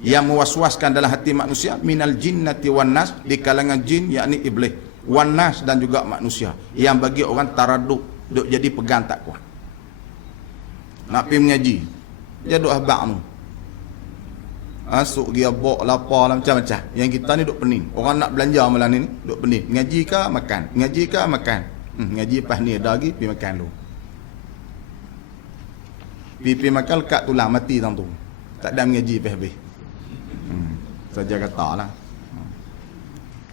Yang mewaswaskan dalam hati manusia minal jinnati wan nas, di kalangan jin yakni iblis, wan nas dan juga manusia, yang bagi orang taraduk, duk jadi pegang tak kuat. Nak pergi mengaji, dia duk habaq tu. Asuk dia bok lapar lah macam-macam. Yang kita ni duk pening. Orang nak belanja malam ni duk pening. Ngaji ke makan? Ngaji ke makan? Ngaji pas ni ada lagi pergi makan dulu. Pergi makan lekat tulang mati tang tu. Tak ada mengaji habis. Saja kata lah.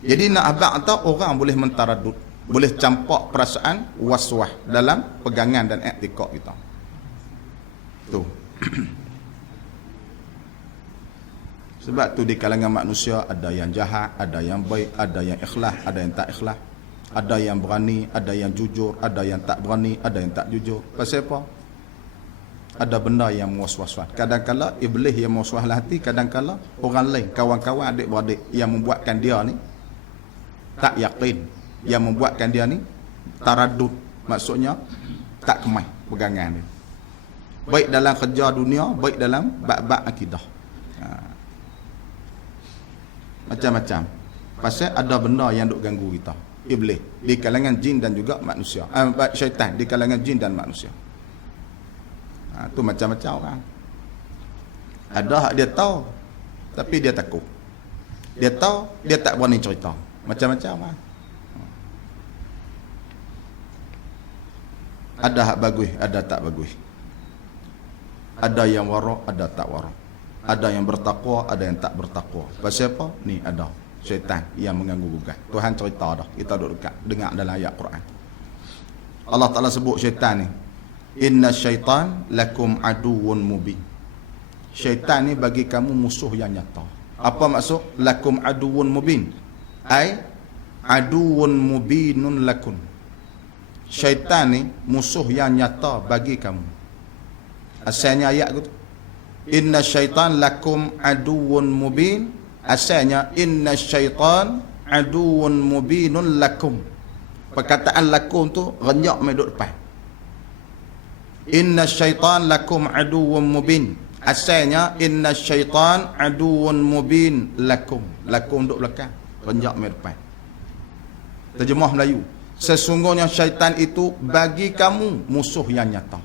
Jadi nak habaq atau orang boleh mentaradud, boleh campak perasaan waswah dalam pegangan dan i'tiqad kita. Tu. Sebab tu di kalangan manusia ada yang jahat, ada yang baik, ada yang ikhlas, ada yang tak ikhlas. Ada yang berani, ada yang jujur, ada yang tak berani, ada yang tak jujur. Pasal apa? Ada benda yang mewas-was. Kadang-kala iblis yang mewas-was hati, kadang-kala orang lain, kawan-kawan, adik-beradik yang membuatkan dia ni tak yakin, yang membuatkan dia ni taradud. Maksudnya tak kemai pegangan dia. Baik dalam kerja dunia, baik dalam bab-bab akidah. Macam-macam. Pasal ada benda yang duk ganggu kita. Iblis di kalangan jin dan juga manusia. Syaitan di kalangan jin dan manusia. Tu macam-macam orang. Ada hak dia tahu tapi dia takut. Dia tahu, dia tak berani cerita. Macam-macam lah. Ada hak bagus, ada tak bagus. Ada yang warak, ada tak warak. Ada yang bertakwa, ada yang tak bertakwa. Pasal apa? Ni ada syaitan yang mengganggu gugat. Tuhan cerita dah. Kita duduk dekat dengar dalam ayat Quran. Allah Ta'ala sebut syaitan ni. Inna syaitan lakum aduun mubin. Syaitan ni bagi kamu musuh yang nyata. Apa maksud lakum aduun mubin? Ai aduun mubinun lakum. Syaitan ni musuh yang nyata bagi kamu. Asalnya ayat tu. Inna syaitan lakum aduun mubin. Asalnya inna syaitan aduun mubinun lakum. Perkataan lakum tu renyak mai duduk depan. Inna syaitan lakum aduun mubin. Asalnya inna syaitan aduun mubin lakum. Lakum duduk belakang, renyak mai depan. Terjemah Melayu. Sesungguhnya syaitan itu bagi kamu musuh yang nyata.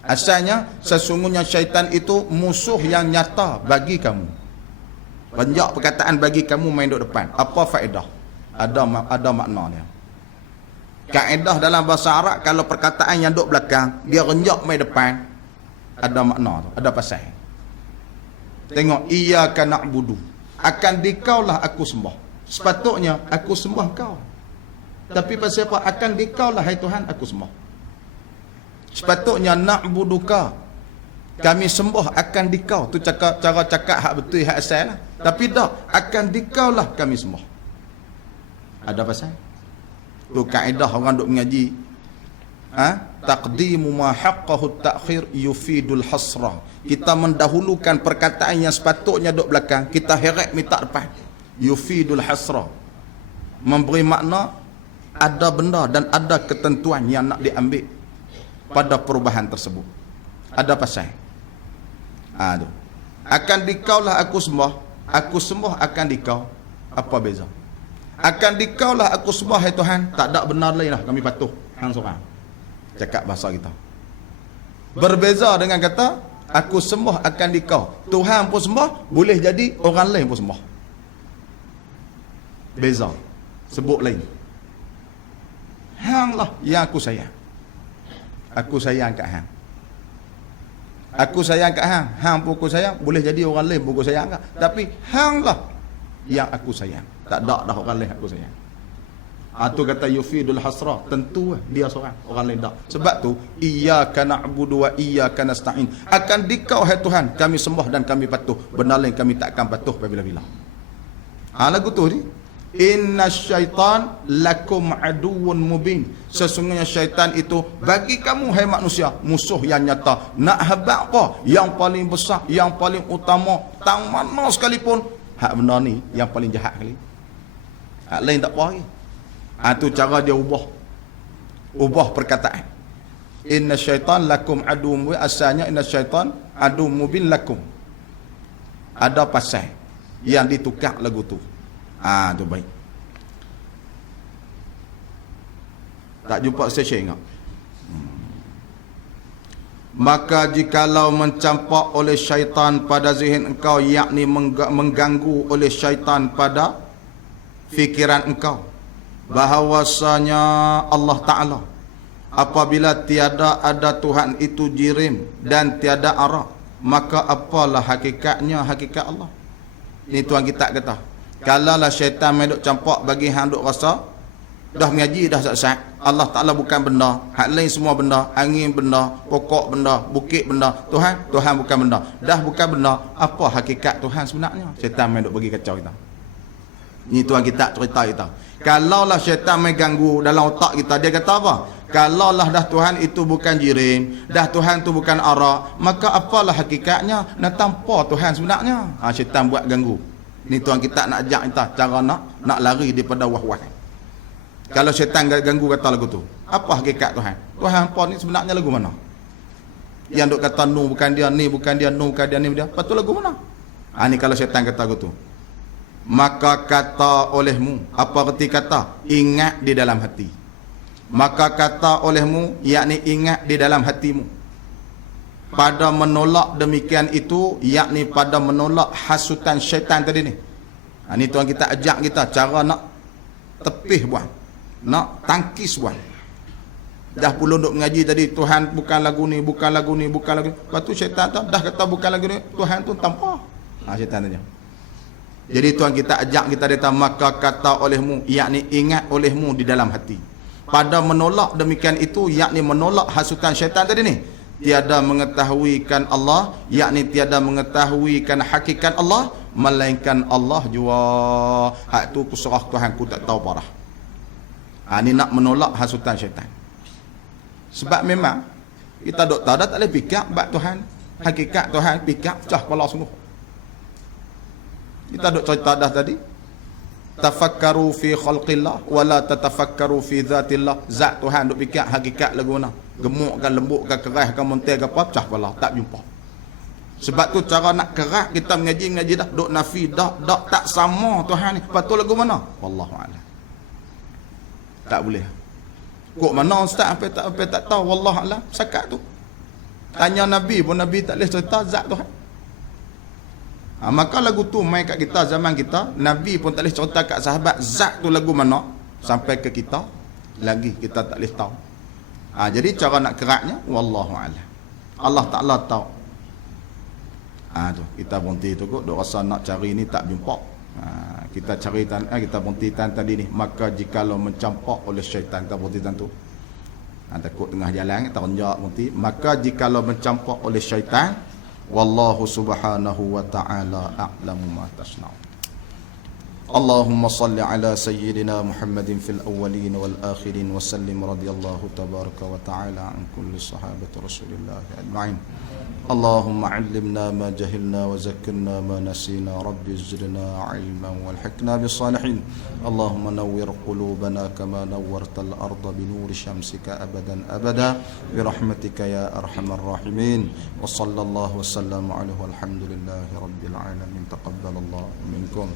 Asalnya sesungguhnya syaitan itu musuh yang nyata bagi kamu. Renjak perkataan bagi kamu main duduk depan. Apa faedah? Ada makna dia. Kaedah dalam bahasa Arab, kalau perkataan yang duduk belakang dia renjak main depan, ada makna tu, ada pasal. Tengok, iyyaka na'budu, akan dikaulah aku sembah. Sepatutnya aku sembah kau. Tapi pasal apa? Akan dikaulah hai Tuhan aku sembah. Sepatutnya na'buduka, kami sembah akan dikau. Tu cakap, cara cakap hak betul, hak asal lah. Tapi dah, akan dikaulah kami sembah. Ada pasal? Tu kaedah orang duk mengaji. Taqdimu ma haqqahu ta'khir yufidul hasra. Kita mendahulukan perkataan yang sepatutnya duk belakang, kita heret minta depan. Yufidul hasra. Memberi makna ada benda dan ada ketentuan yang nak diambil pada perubahan tersebut. Ada pasal. Tu. Akan dikaulah aku sembah akan dikau. Apa beza? Akan dikaulah aku sembah hai Tuhan, tak ada benar lain lah kami patuh hang seorang. Cakap bahasa kita. Berbeza dengan kata aku sembah akan dikau. Tuhan pun sembah, boleh jadi orang lain pun sembah. Beza. Sebut lain. Hang lah yang aku sayang. Aku sayang kat hang. Aku sayang kat hang. Hang pun aku sayang. Boleh jadi orang lain pun aku sayang kat. Tapi hang lah yang aku sayang. Tak ada dah orang lain aku sayang. Tu kata yufidul hasra. Tentu dia seorang. Orang lain tak. Sebab tu iyyaka na'budu wa iyyaka nasta'in. Akan dikau hai Tuhan kami sembah dan kami patuh. Benar lain kami takkan patuh bila-bila. Lagu tu ni. Inna syaitan lakum aduun mubin. Sesungguhnya syaitan itu bagi kamu hai manusia musuh yang nyata. Nak habaq apa? Yang paling besar, yang paling utama, tang mana sekalipun, hak benar ni yang paling jahat kali. Hak lain tak apa lagi. Tu cara dia ubah perkataan. Inna syaitan lakum aduun mubin. Asalnya inna syaitan aduun mubin lakum. Ada pasal yang ditukar lagu tu. Tu baik. Tak jumpa session tak? Maka jikalau mencampak oleh syaitan pada zihin engkau, yakni mengganggu oleh syaitan pada fikiran engkau, bahawasanya Allah Ta'ala apabila tiada ada Tuhan itu jirim dan tiada arah, maka apalah hakikatnya hakikat Allah. Ni tuan kita kata, kalau lah syaitan meduk campak bagi hang duk rasa dah mengaji dah sat-sat, Allah Ta'ala bukan benda, hak lain semua benda, angin benda, pokok benda, bukit benda, Tuhan bukan benda, dah bukan benda, apa hakikat Tuhan sebenarnya? Syaitan meduk bagi kacau kita. Ni tuan kita cerita kita. Kalau lah syaitan main ganggu dalam otak kita, dia kata apa? Kalau lah dah Tuhan itu bukan jirim, dah Tuhan tu bukan arak, maka apalah hakikatnya? Nak tanpa Tuhan sebenarnya? Syaitan buat ganggu. Ni tuan kita nak ajak kita cara nak lari daripada wah-wah. Kalau syaitan ganggu kata lagu tu, apa hakikat Tuhan? Tuhan apa ni sebenarnya lagu mana? Yang duk kata no bukan dia, ni bukan dia, no bukan dia, ni dia. Lepas tu lagu mana? Ni kalau syaitan kata lagu tu. Maka kata olehmu, apa erti kata? Ingat di dalam hati. Maka kata olehmu, yakni ingat di dalam hatimu. Pada menolak demikian itu, yakni pada menolak hasutan syaitan tadi ni. Ni tuan kita ajak kita cara nak tepih buat, nak tangkis buat. Dah pula duk mengaji tadi, Tuhan bukan lagu ni, bukan lagu ni, bukan lagu ni. Lepas tu syaitan tu dah kata bukan lagu ni, Tuhan tu tanpa. Syaitan tanya. Jadi Tuhan kita ajak kita kata, maka kata olehmu, yakni ingat olehmu di dalam hati. Pada menolak demikian itu, yakni menolak hasutan syaitan tadi ni. Tiada mengetahuikan Allah, yakni tiada mengetahuikan hakikat Allah, melainkan Allah jua. Hak tu ku serah Tuhan, ku tak tahu parah. Ni nak menolak hasutan syaitan. Sebab memang kita dok tahu dah tak boleh fikir bab Tuhan, hakikat Tuhan, fikir pecah kepala sungguh. Kita dok cerita dah tadi, tafakkaru fi khalqillah wala tatafakkaru fi zatillah. Zat Tuhan dok fikir hakikat lagu mana, gemuk kan, lembut kan, keras kan, montel kan, apa, pecah kepala, tak jumpa. Sebab tu cara nak keras kita mengaji dah dok nafi dah tak sama Tuhan ni. Patut lagu mana? Wallahu a'lam. Tak boleh. Kok mana ustaz apa tak tahu, wallah alam, sakat tu. Tanya Nabi pun Nabi tak boleh cerita zat Tuhan. Maka lagu tu main kat kita zaman kita, Nabi pun tak boleh cerita kat sahabat zat tu lagu mana, sampai ke kita lagi kita tak boleh tahu. Jadi cara nak keratnya wallahu alam. Allah Taala tahu. Tu kita berhenti tu kok dok rasa nak cari ni tak jumpa. Kita cari kita berhenti tadi ni, maka jikalau mencampak oleh syaitan, kita berhenti tu. Takut tengah jalan kita renjak berhenti, maka jikalau mencampak oleh syaitan, wallahu subhanahu wa ta'ala a'lamu ma tasna'un. Allahumma salli ala sayyidina Muhammadin fil awwalin wal akhirin wa sallim radiyallahu tabaraka wa ta'ala an kulli sahabati Rasulillah ajma'in. Allahumma 'allimna ma jahilna wa zakkirna ma nasina, rabbi zidna 'ilman walhiqna bis salihin. Allahumma nawwir qulubana kama nawwarta al-ardha bi nuri syamsika abadan abada bi rahmatika ya arhamar rahimin. Wa sallallahu wa sallama alaihi walhamdulillahi rabbil alamin. Taqabbalallahu minkum.